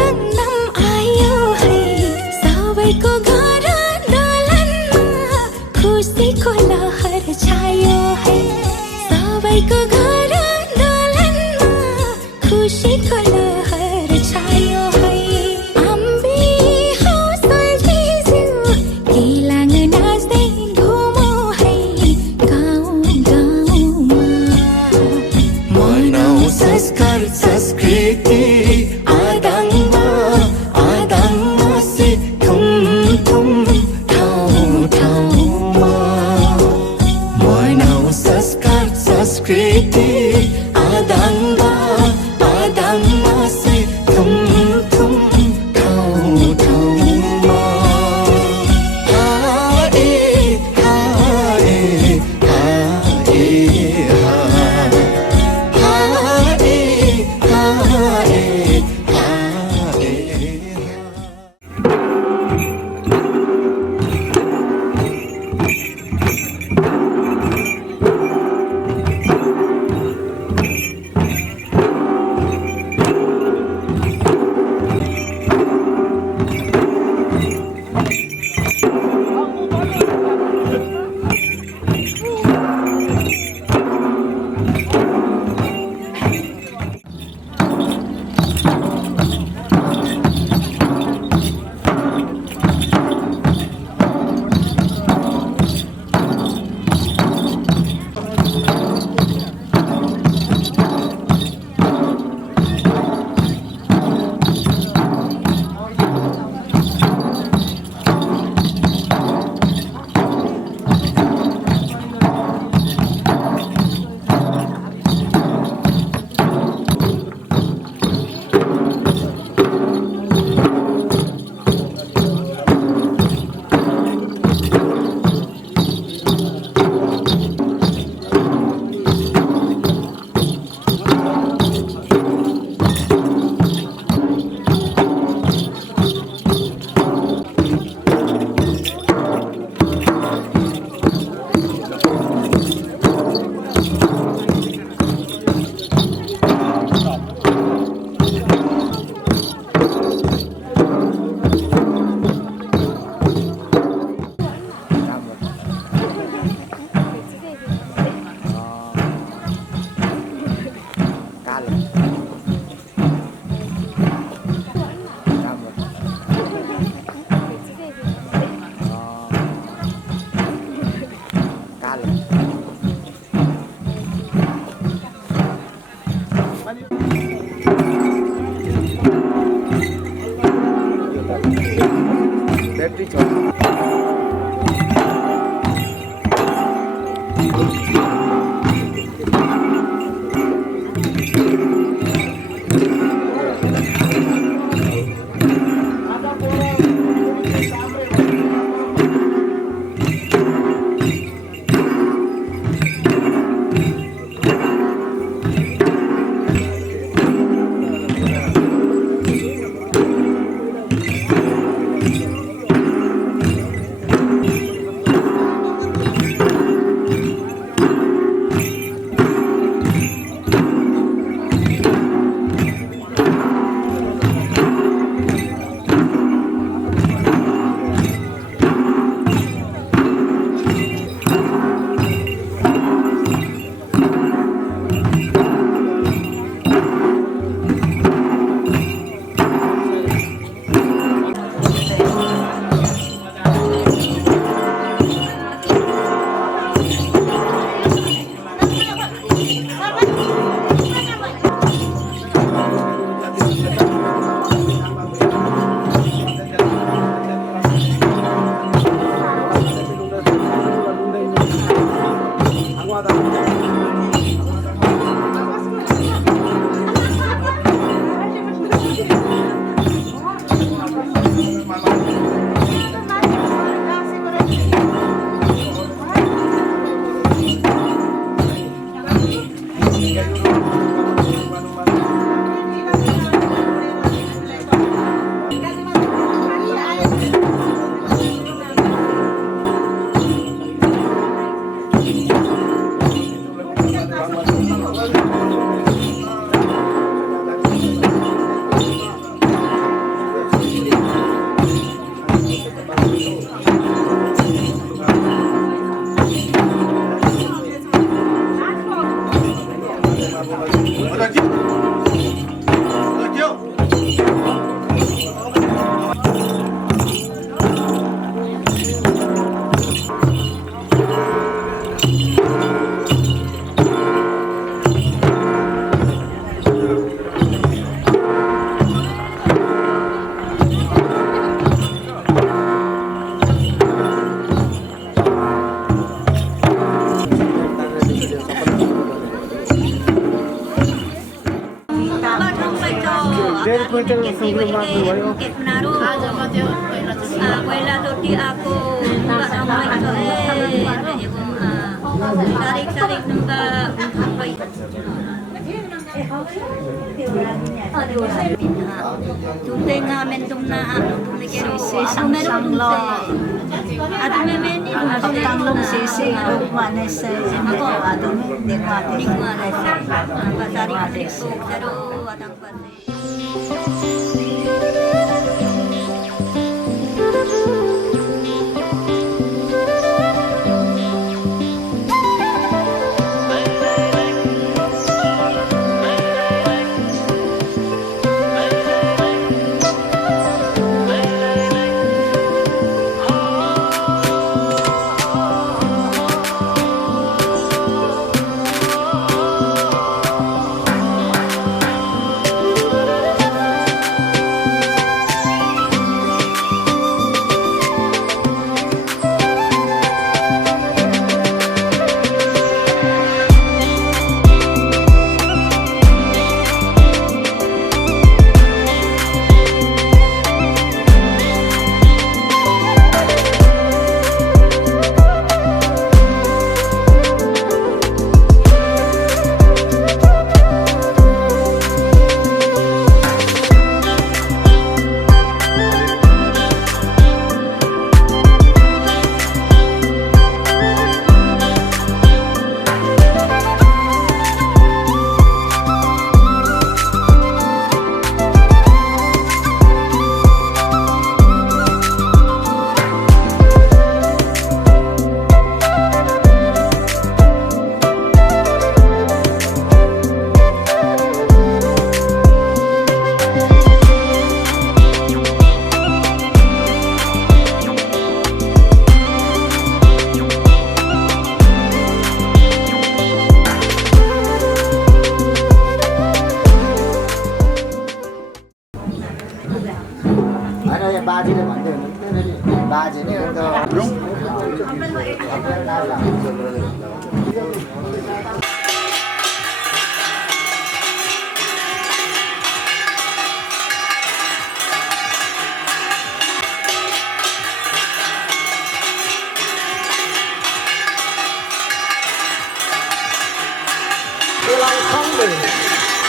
जन्म आयो है सबैको घर दलनमा खुसीको लहर छायो है सबैको घर दलनमा खुसीको लहर छायो है अम्बी हौसल जिजु केलाङ नाच्दै घुमौ है गाउँ गाउँमा मनाउ संस्कार संस्कृति आदाङमा आदाङमा सिकौँ पहिलाचोटि आएको तारिक tunte ngamen tumna tumne kero meron adume meni tanglong sisi rumane sa ako adume ningwane pasari kasi pero adang pate बाजेले भन्दै हुनुहुन्थ्यो नि बाजे नै अन्त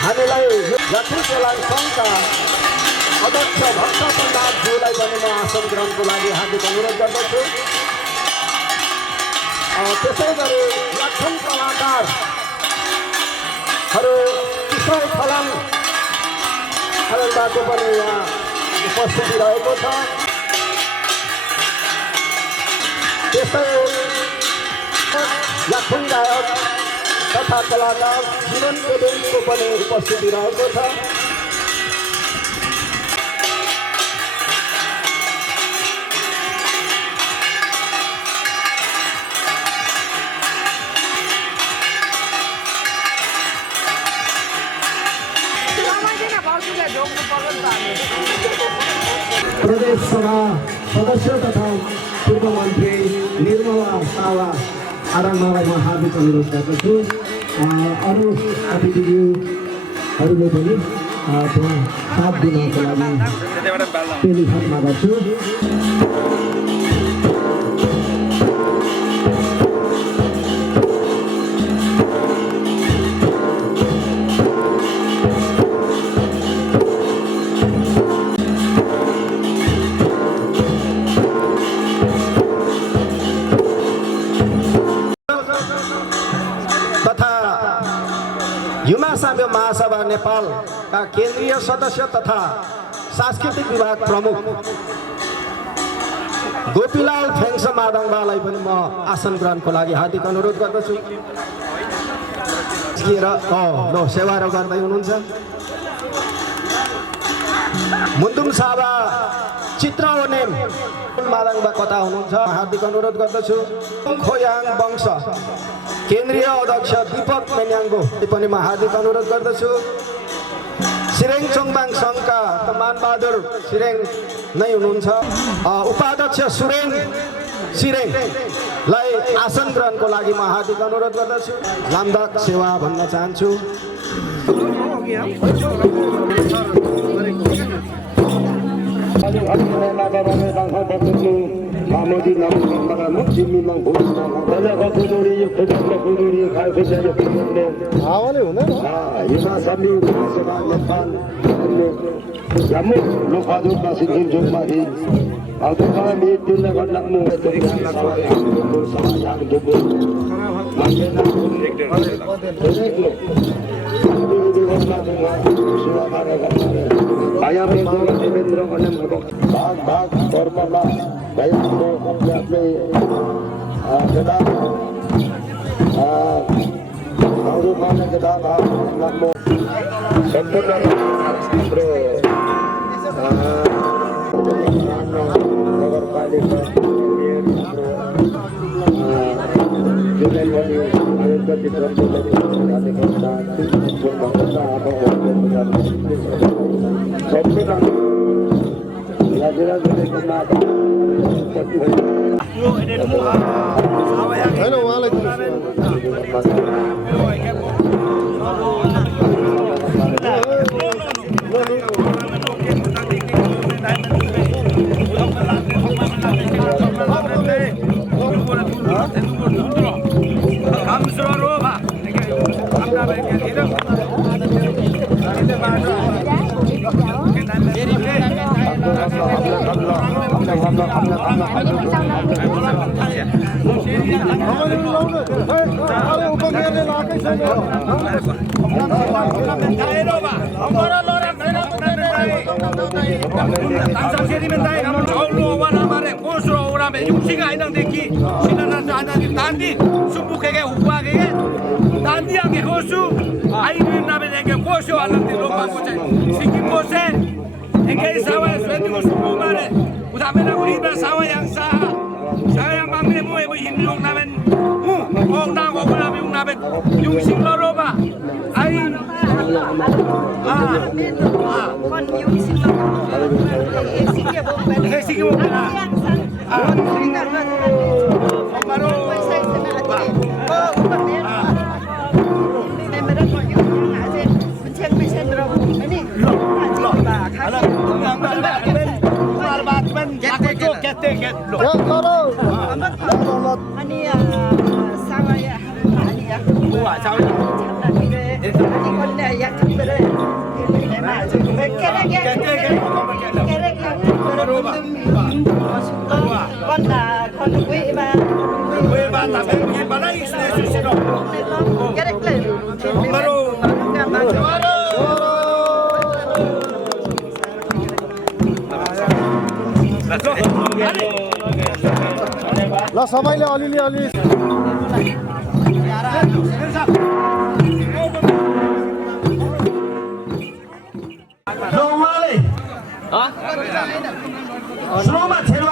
हामीलाई जति बेला सङ्घका अध्यक्ष भक्त प्रसादज्यूलाई पनि म आसन ग्रहणको लागि हार्दिक अनुरोध गर्दछु। त्यसै गरी लक्षण कलाकारहरू किशोर फलाम खलनबाको पनि यहाँ उपस्थिति रहेको छ। त्यसै लक्षण गायक तथा कलाकार जीवन केडेनको पनि उपस्थिति रहेको छ। प्रदेश सभा सदस्य तथा पूर्व मन्त्री निर्मला सावा आरामलाई म हार्दिक अनुरोध गर्दछु। अरू अतिथिज्यूहरूले पनि त्यहाँ साथ दिनको लागि टेलिफोनमा गर्छु। युमासाम्य महासभा नेपालका केन्द्रीय सदस्य तथा सांस्कृतिक विभाग प्रमुख गोपीलाल फेङ्स मादङबालाई पनि म आसन ग्रहणको लागि हार्दिक अनुरोध गर्दछु। ल सेवाहरू गर्दै हुनुहुन्छ। मुन्दुम साबा चित्र ओनेम मादङबा कता हुनुहुन्छ हार्दिक अनुरोध गर्दछु। खोयाङ वंश केन्द्रीय अध्यक्ष दीपक मेन्याङ्गो पनि म हार्दिक अनुरोध गर्दछु। सिरेङ चोङबाङ सङ्घका मानबहादुर सिरेङ नै हुनुहुन्छ। उपाध्यक्ष सुरेङ सिरेङलाई आसन ग्रहणको लागि म हार्दिक अनुरोध गर्दछु। लामदाक सेवा भन्न चाहन्छु। ल सबैले अलिअलि अलि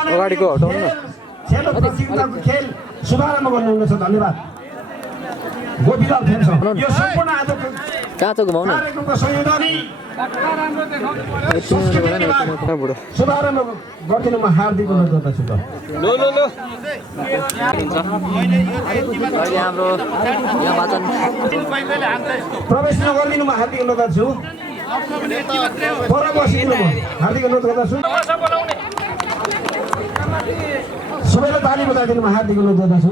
अगाडिको हटाउनु न खेल प्रतियोगिताको खेल शुभारम्भ गर्नुहुनेछ धन्यवाद गोपीलाल थेम्स यो सम्पूर्ण आजको काँचो घुमाउनु कार्यक्रमको संयोजक शुभारम्भ गरिदिनुमा हार्दिक अनुरोध गर्दछु त अहिले हाम्रो यहाँ वाचन प्रवेश नगरिदिनुमा हार्दिक अनुरोध गर्छु पर बसिदिनुमा हार्दिक अनुरोध गर्दछु सबैलाई ताली बजाइदिनुमा हार्दिक अनुरोध गर्दछु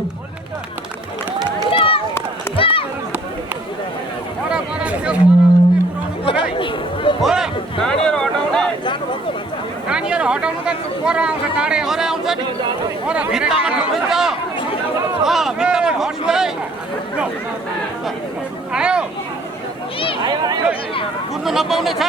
नानीहरु हटाउनु त पर आउँछ टाढे आउँछ नि पर भित्तामा ठोकिन्छ भित्तामा ठोकिन्छ आयो कुद्नु नपाउने छ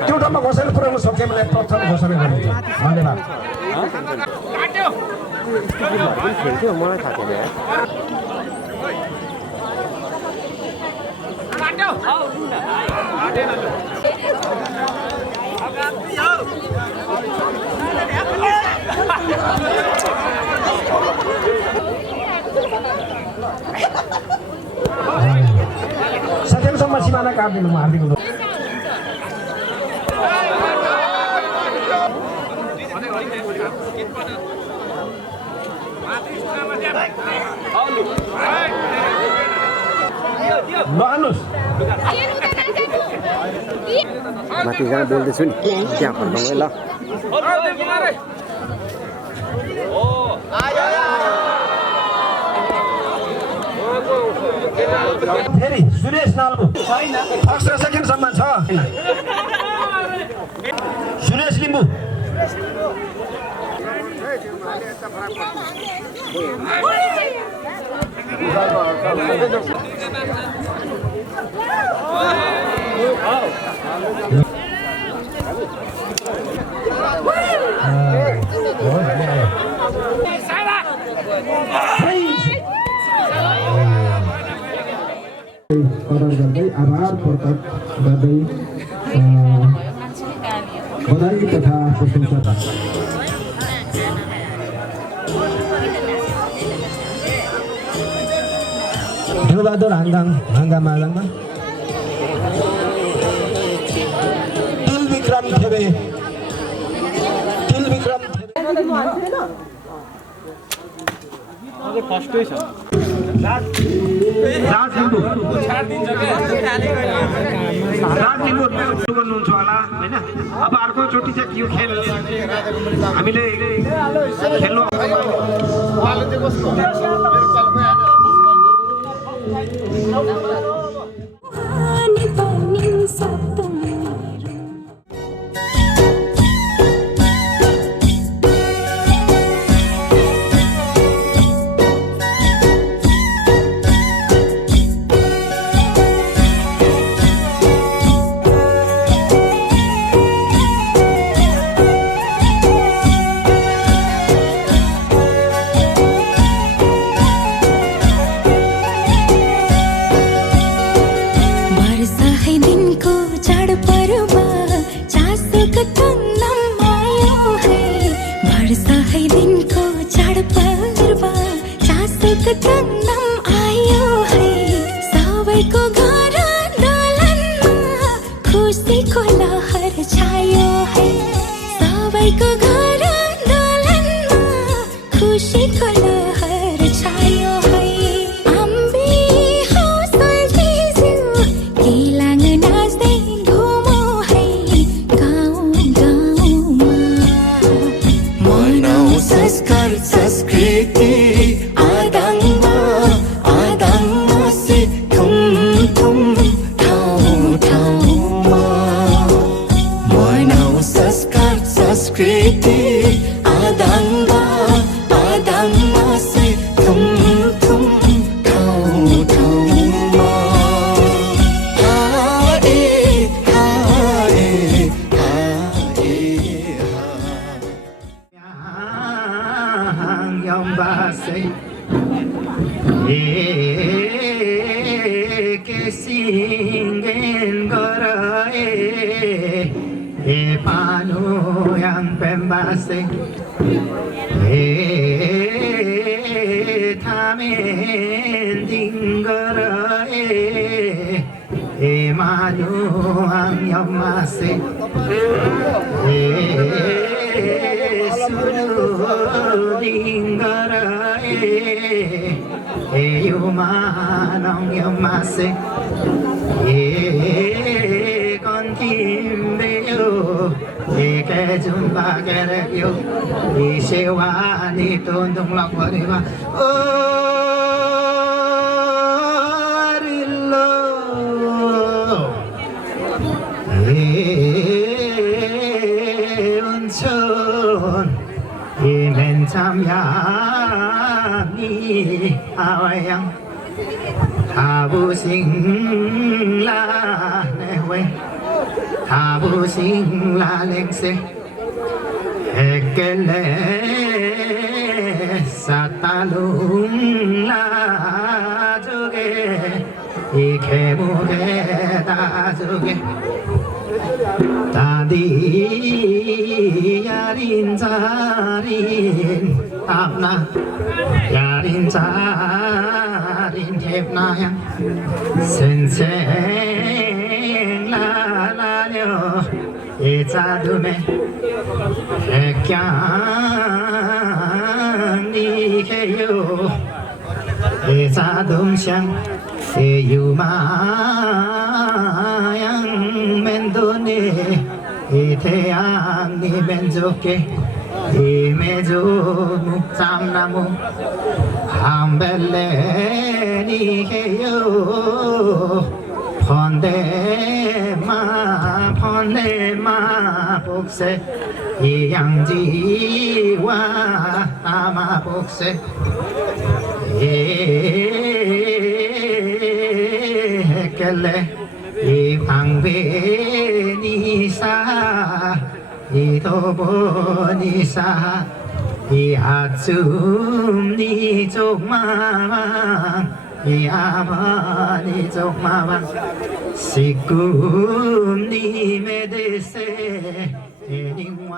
त्यो ठाउँमा घोषणा पुऱ्याउन सक्यो भने प्रथम घोषणा गरिन्छ धन्यवाद खेल्थ्यो मलाई थाहा थिएन सत्यमसम्म सिमाना काट्दिनु म हार्दिक अनुरोध नहाल्नुहोस् माथि जहाँ बोल्दैछु नि त्यहाँ फर्काउँ है ल फेरि सुरेश नाल्बु फर्स्ट र सेकेन्डसम्म छ सुरेश लिम्बू गर्दै आभार प्रकट गर्दै बधाई तथा प्रशंसा देवबहादुर हाङ्गामा तिल विक्रम थेबे फर्स्टै छ राज लिम्बू गर्नुहुन्छ होला होइन अब अर्कोचोटि चाहिँ यो खेल हामीले खेल्नु यो ए साधुम स्याङ ए युमायाङ मेन्दोने ए थेयाङ नि मेन्जोके ए मेजो मुक्चाम नामु हाम्बेले नि यो फन्दे मा 복세 이양지와 아마 복세 깰레 이 황배니사 이 도보니사 이 아줌니 쪽마마 이 아마니 쪽마마 시꿈니 메데세 에닝와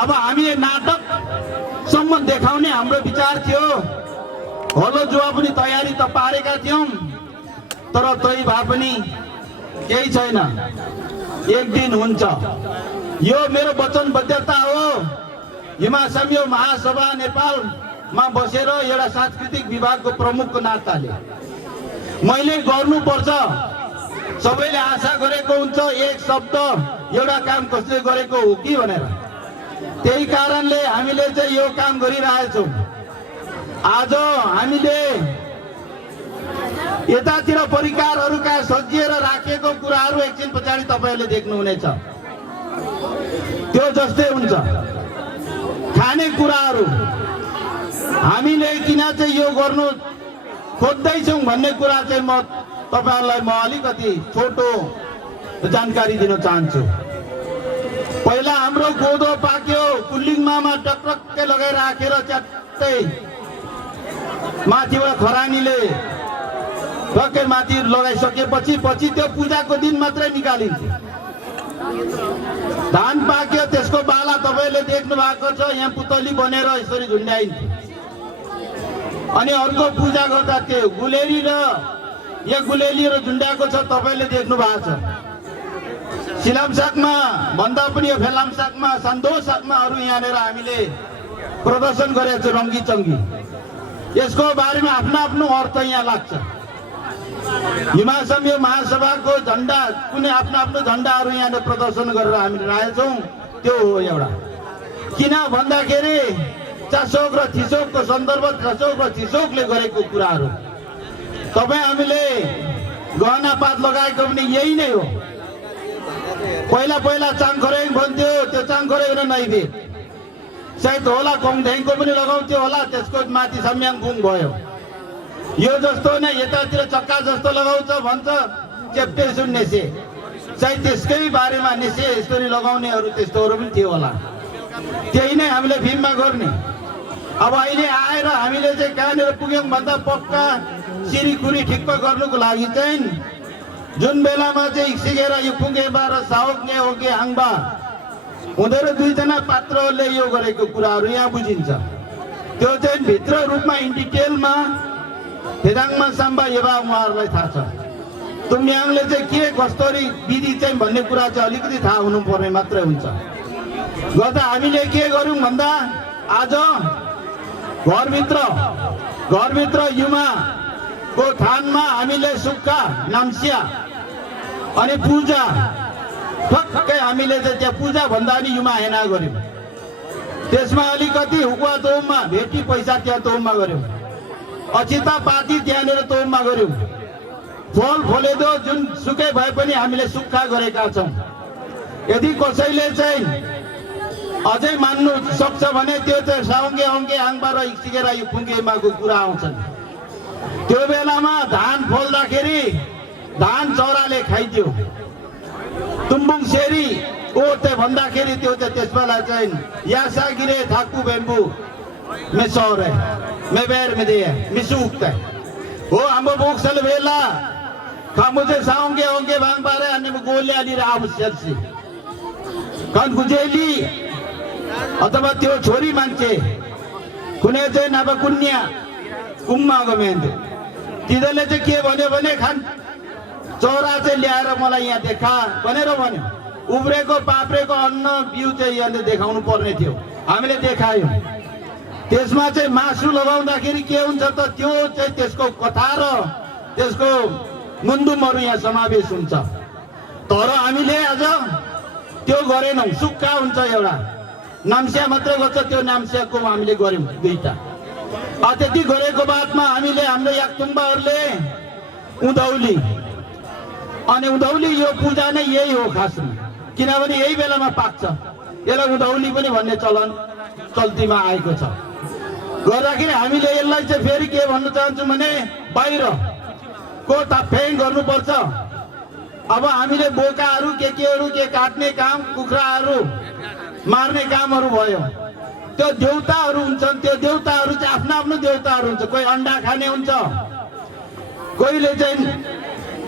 अब हामीले नाटक सम्म देखाउने हाम्रो विचार थियो। हलो जुवा पनि तयारी त पारेका थियौं, तर तै भए पनि केही छैन, एक दिन हुन्छ। यो मेरो वचनबद्धता हो। हिमासम्य महासभा नेपालमा बसेर एउटा सांस्कृतिक विभागको प्रमुखको नाताले मैले गर्नुपर्छ। सबैले आशा गरेको हुन्छ एक शब्द एउटा काम कसले गरेको हो कि भनेर। त्यही कारणले हामीले चाहिँ यो काम गरिरहेछौँ। आज हामीले यतातिर परिकारहरूका सजिएर राखेको कुराहरू एकछिन पछाडि तपाईहरुले देख्नुहुनेछ। त्यो जस्तै हुन्छ खाने कुराहरू। हामीले किन चाहिँ यो गर्नु खोज्दैछौँ भन्ने कुरा चाहिँ म तपाईहरुलाई अलिकति छोटो जानकारी दिन चाहन्छु। पहिला हाम्रो कोदो पाक्यो कुलिङमा टक्रक्कै लगाएर राखेर च्याट्टै माथिबाट खरानीले टक्कै माथि लगाइसकेपछि त्यो पूजाको दिन मात्रै निकालिन्छ। धान पाक्यो त्यसको बाला तपाईले देख्नु भएको छ, यहाँ पुतली बनेर यसरी झुन्ड्याइन्छ। अनि अर्को पूजा गर्दा त्यो गुलेली र झुन्ड्याएको छ, तपाईले देख्नु भएको छ। सिलामसाकमा भन्दा पनि यो फेलामसाकमा सन्दोसाकमा अरू यहाँनिर हामीले प्रदर्शन गरेको छ रङ्गी चङ्गी। यसको बारेमा आफ्नो अर्थ यहाँ लाग्छ। हिमासम्य महासभाको झन्डा कुनै आफ्नो झन्डाहरू यहाँ प्रदर्शन गरेर हामीले राखेछौँ, त्यो हो एउटा। किन भन्दाखेरि चासोक र थिसोकको सन्दर्भ, चासोक र थिसोकले गरेको कुराहरू। तपाईँ हामीले गहना पात लगाएको पनि यही नै हो। पहिला चाङखरेङ भन्थ्यो, त्यो चाङखरेङ र नैबे सायद होला कङधेङको पनि लगाउँथ्यो होला, त्यसको माथि सम्याङपुङ भयो। यो जस्तो नै यतातिर चक्का जस्तो लगाउँछ भन्छ चेप्टे सुन्नेसे, सायद त्यसकै बारेमा नेसे यसरी लगाउनेहरू त्यस्तोहरू पनि थियो होला। त्यही नै हामीले फिल्ममा गर्ने। अब अहिले आएर हामीले चाहिँ कहाँनिर पुग्यौँ भन्दा पक्का सिरिकुरी ठिक्क गर्नुको लागि चाहिँ जुन बेलामा चाहिँ सिकेर यो पुगेबा र साउक्ने ओके हाङबा हुँदैन दुईजना पात्रहरूले यो गरेको कुराहरू यहाँ बुझिन्छ। त्यो चाहिँ भित्र रूपमा इन डिटेलमा फेदाङमा साम्बा येबा उहाँहरूलाई थाहा छ। तुम्याङले चाहिँ के कस्तरी विधि चाहिँ भन्ने कुरा चाहिँ अलिकति थाहा हुनुपर्ने मात्रै हुन्छ। गर्दा हामीले के गर्यौँ भन्दा आज घरभित्र युमाको थानमा हामीले सुक्खा नाम्सिया अनि पूजा ठक्कै हामीले चाहिँ त्यहाँ पूजा भन्दा पनि युमा हेना गर्यौँ। त्यसमा अलिकति हुकुवा तोममा भेटी पैसा त्यहाँ तोममा गर्यौँ। अचिता पाती त्यहाँनिर तोममा गर्यौँ। फल फलेदो जुन सुकै भए पनि हामीले सुक्खा गरेका छौँ। यदि कसैले चाहिँ अझै मान्नु सक्छ भने त्यो चाहिँ साउङ्गे अङ्गे आङबा र सिकेर यो फुङ्गेमाको कुरा आउँछन्। त्यो बेलामा धान फल्दाखेरि धान चराले खाइदियो। तुम्बुङ सेरी ओटे भन्दाखेरि त्यो चाहिँ त्यसबेला चाहिँ यासा गिरे थाकु बेम्बु मेसौरे मेबेर मेदे मिसुक्ते हो हाम्रो बोक्सल बेला खामु चाहिँ साउङ्गे अङ्गे भाङ पारे अनि गोले अलि आवश्यक कन गुजेली अथवा त्यो छोरी मान्छे कुनै चाहिँ नभए कुन्या कुम्मा गमेन्द तिनीहरूले चाहिँ के भन्यो भने खान चौरा चाहिँ ल्याएर मलाई यहाँ देखा भनेर भन्यो। उब्रेको पाप्रेको अन्न बिउ चाहिँ यहाँ देखाउनु पर्ने थियो, हामीले देखायौँ। त्यसमा चाहिँ मासु लगाउँदाखेरि के हुन्छ त त्यो चाहिँ त्यसको कथा र त्यसको मुन्दुमहरू यहाँ समावेश हुन्छ। तर हामीले आज त्यो गरेनौँ। सुक्खा हुन्छ एउटा, नाम्सिया मात्रै गर्छ, त्यो नाम्सियाको हामीले गऱ्यौँ दुईटा। त्यति गरेको बादमा हामीले हाम्रो याक्तुम्बाहरूले उधौली अनि उधौली यो पूजा नै यही हो खासमा, किनभने यही बेलामा पाक्छ। यसलाई उधौली पनि भन्ने चल्तीमा आएको छ। गर्दाखेरि हामीले यसलाई चाहिँ फेरि के भन्न चाहन्छु भने बाहिरको तापफेङ गर्नुपर्छ। अब हामीले बोकाहरू के काट्ने काम, कुखुराहरू मार्ने कामहरू भयो। त्यो देउताहरू हुन्छन्, त्यो देउताहरू चाहिँ आफ्नो देउताहरू हुन्छ। कोही अन्डा खाने हुन्छ, कोहीले चाहिँ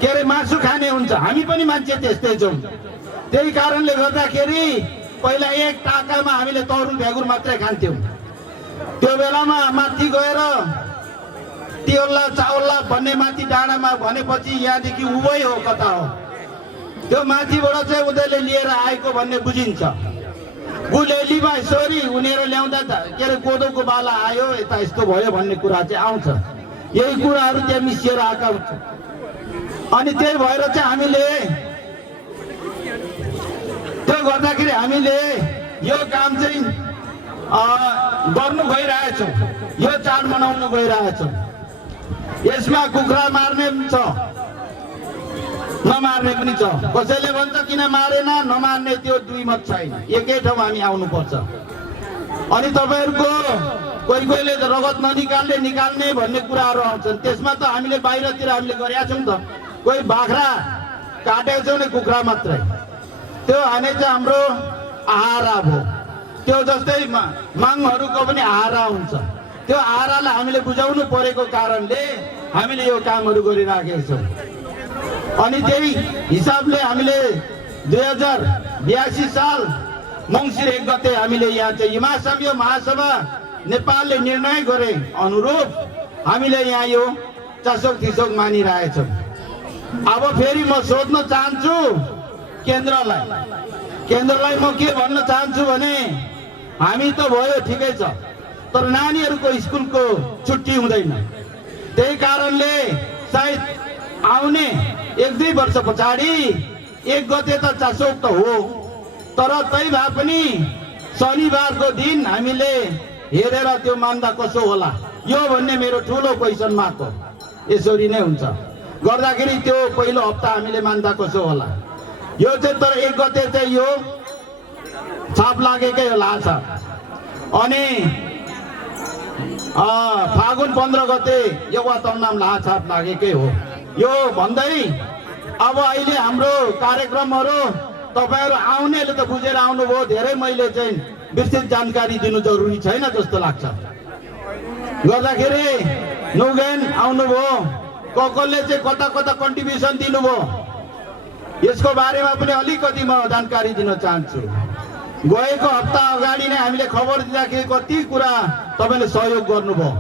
के अरे मासु खाने हुन्छ। हामी पनि मान्छे त्यस्तै छौँ। त्यही कारणले गर्दाखेरि पहिला एक टाकामा हामीले तरुल भ्यागुर मात्रै खान्थ्यौँ। त्यो बेलामा माथि गएर तिउल्ला चाउल्ला भन्ने माथि डाँडामा भनेपछि यहाँदेखि उभै हो कता हो, त्यो माथिबाट चाहिँ उनीहरूले लिएर आएको भन्ने बुझिन्छ। गुलेलीमा यसरी उनीहरू ल्याउँदा के अरे कोदोको बाला आयो यता यस्तो भयो भन्ने कुरा चाहिँ आउँछ। यही कुराहरू त्यहाँ मिसिएर आएका हुन्छ। अनि त्यही भएर चाहिँ हामीले त्यो गर्दाखेरि हामीले यो काम चाहिँ गर्नु गइरहेछौँ। यो चाड मनाउनु गइरहेछौँ। यसमा कुखुरा मार्ने पनि छ, नमार्ने पनि छ। कसैले भन्छ किन मारेन, नमार्ने त्यो दुई मत छैन, एकै ठाउँ हामी आउनुपर्छ। अनि तपाईँहरूको कोहीले रगत निकाल्ने भन्ने कुराहरू आउँछन्। त्यसमा त हामीले बाहिरतिर हामीले गरेका छौँ। त कोही बाख्रा काटेको छौँ नि, कुखुरा मात्रै। त्यो हाने चाहिँ हाम्रो आहारा भयो। त्यो जस्तै मागहरूको पनि आहारा हुन्छ। त्यो आहारालाई हामीले बुझाउनु परेको कारणले हामीले यो कामहरू गरिराखेका छौँ। अनि त्यही हिसाबले हामीले 2082 साल मङ्सिर 1 गते हामीले यहाँ चाहिँ महासभीय महासभा नेपालले निर्णय गरे अनुरूप हामीले यहाँ यो चासोक थिसोक मानिरहेछौँ। अब फेरि म सोध्न चाहन्छु केन्द्रलाई म के भन्न चाहन्छु भने हामी त भयो ठिकै छ, तर नानीहरूको स्कुलको छुट्टी हुँदैन। त्यही कारणले सायद आउने 1-2 वर्ष पछाडि 1 गते त चासोक त हो, तर तै भए पनि शनिबारको दिन हामीले हेरेर त्यो मान्दा कसो होला यो भन्ने मेरो ठुलो क्वेसन मार्क हो। यसरी नै हुन्छ गर्दाखेरि त्यो पहिलो हप्ता हामीले मान्दा कसो होला यो चाहिँ। तर 1 गते चाहिँ यो छाप लागेकै होला छ। अनि फागुन 15 गते एउटा तन्नाम लाछाप लागेकै हो। यो भन्दै अब अहिले हाम्रो कार्यक्रमहरू तपाईहरु आउनेले त बुझेर आउनुभयो, धेरै मैले चाहिँ विस्तृत जानकारी दिनु जरुरी छैन जस्तो लाग्छ। गर्दाखेरि नुगेन आउनुभयो, कसले चाहिँ कता कता कन्ट्रिब्युसन दिनुभयो यसको बारेमा पनि अलिकति म जानकारी दिन चाहन्छु। गएको हप्ता अगाडि नै हामीले खबर दिँदाखेरि कति कुरा तपाईले सहयोग गर्नुभयो,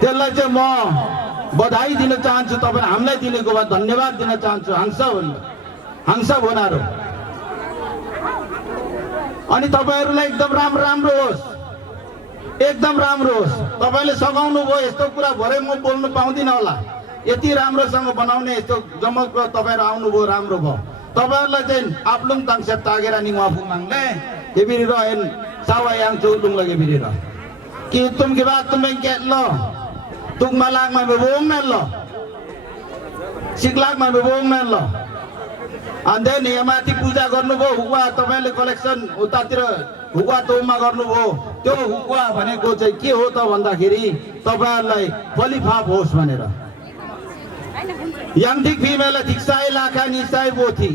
त्यसलाई चाहिँ म बधाई दिन चाहन्छु। तपाईले हामीलाई दिनेको भए धन्यवाद दिन चाहन्छु। हांसा भोनारो। अनि तपाईहरुलाई एकदम राम्रो होस्, एकदम राम्रो होस्। तपाईले सघाउनु भयो यस्तो कुरा भरे म बोल्नु पाउँदिन होला। यति राम्रोसँग बनाउने यस्तो जमक तपाईहरु आउनु भयो, राम्रो भयो। तपाईहरुलाई चाहिँ आपलुङ ताङसेप तागेर नि वाफु मांगले केबिरी रहेन सावा yang चुलुङ लगे बिरी र कि तुम के बात तुम्हें के लो तुम मलाग में बोंग न लो सिकलाग में बोंग न लो अन्धे नियमाति पूजा गर्नुभयो। हुकुवा तपाईले कलेक्सन उतातिर हुकुवा तोमा गर्नुभयो। त्यो हुकुवा भनेको चाहिँ के हो त भन्दाखेरि तपाईहरुलाई फलिफाप होस् भनेर याङथिक फिमेल थिक्साइ लाखा निसाइ बोथी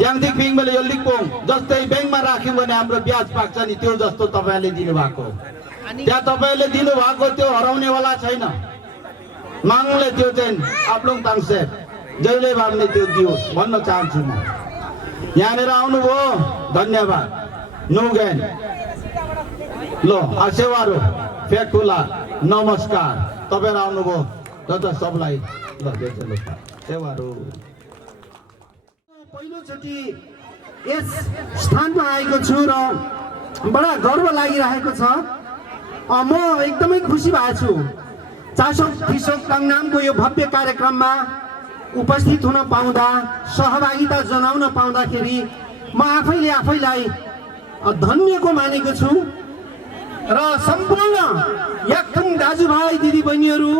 याङथिक फिमेल यल्लिपोङ जस्तै बैंकमा राख्यौं भने हाम्रो ब्याज पाक्छ नि त्यो जस्तो तपाईले दिनु भएको। त्यहाँ तपाईले दिनु भएको त्यो हराउने वाला छैन। मागले त्यो चाहिँ आपलुङ ताङसे जहिले भावले त्यो दियोस् भन्न चाहन्छु म। यहाँनिर आउनुभयो धन्यवाद। नुगेन लो आसेवारो फेकुला नमस्कार। तपाईहरु आउनुभयो जत सबलाई ल देख्नु सेवारो। पहिलोचोटि यस स्थानमा आएको छु र बडा गर्व लागिरहेको छ। म एकदमै खुसी भएको छु चासोक थिसोक ताङनामको यो भव्य कार्यक्रममा उपस्थित हुन पाउँदा, सहभागिता जनाउन पाउँदाखेरि म आफैलाई धन्यको मानेको छु। र सम्पूर्ण याक्थुङ दाजुभाइ दिदीबहिनीहरू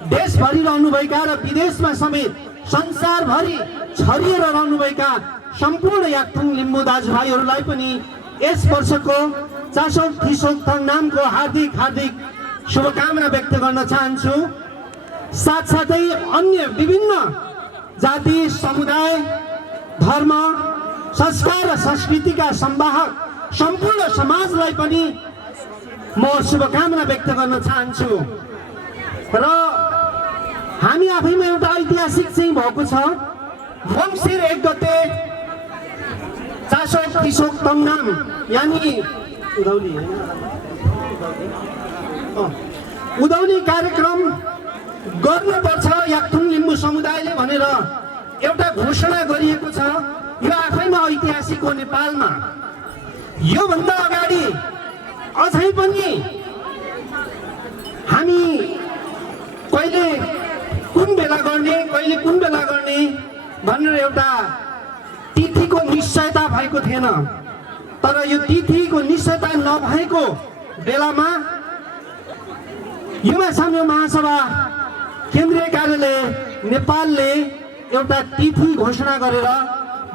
देशभरि रहनुभएका र विदेशमा समेत संसारभरि छरिएर रहनुभएका सम्पूर्ण याक्थुङ लिम्बू दाजुभाइहरूलाई पनि यस वर्षको चासोक थिसोक ताङनामको हार्दिक शुभकामना व्यक्त गर्न चाहन्छु। साथसाथै अन्य विभिन्न जाति समुदाय धर्म संस्कार र संस्कृतिका संवाहक सम्पूर्ण समाजलाई पनि म शुभकामना व्यक्त गर्न चाहन्छु। र हामी आफैमा एउटा ऐतिहासिक चाहिँ भएको छ। मङ्सिर 1 गते चासोक थिसोक ताङनाम यानी उधौली कार्यक्रम गर्नुपर्छ याक्थुङ लिम्बू समुदायले भनेर एउटा घोषणा गरिएको छ। यो आफैमा ऐतिहासिक हो नेपालमा। यो भन्दा अगाडि अझै पनि हामी कहिले कुन बेला गर्ने भनेर एउटा तिथिको निश्चयता भएको थिएन। तर यो तिथिको निश्चयता नभएको बेलामा युवा संघ महासभा केन्द्रीय कार्यालय नेपालले एउटा तिथि घोषणा गरेर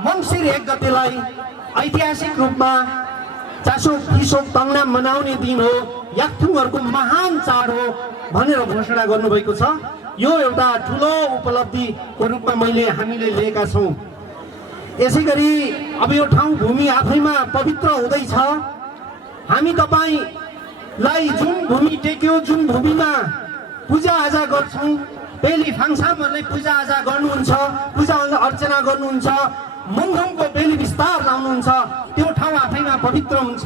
मङ्सिर 1 गतेलाई ऐतिहासिक रूपमा चासोक थिसोक ताङनाम मनाउने दिन हो, याक्थुङहरूको महान चाड हो भनेर घोषणा गर्नुभएको छ। यो एउटा ठुलो उपलब्धिको रूपमा हामीले लिएका छौँ। यसै गरी अब यो ठाउँ भूमि आफैमा पवित्र हुँदैछ। हामी तपाईँलाई जुन भूमि टेक्यो, जुन भूमिमा पूजाआजा गर्छौँ, बेली फाङसामहरूले पूजाआजा गर्नुहुन्छ, पूजा अर्चना गर्नुहुन्छ, मङथङको बेली विस्तार लाउनुहुन्छ, त्यो ठाउँ आफैमा पवित्र हुन्छ।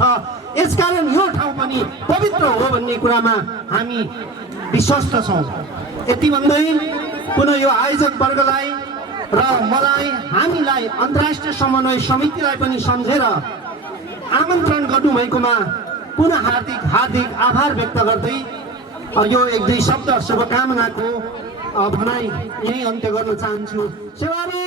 यसकारण यो ठाउँ पनि पवित्र हो भन्ने कुरामा हामी विश्वस्त छौँ। यति भन्दै पुनः यो आयोजक वर्गलाई र मलाई, हामीलाई अन्तर्राष्ट्रिय समन्वय समितिलाई पनि सम्झेर आमन्त्रण गर्नुभएकोमा पुनः हार्दिक हार्दिक आभार व्यक्त गर्दै यो एक दुई शब्द शुभकामनाको भनाइ यही अन्त्य गर्न चाहन्छु। सेवारी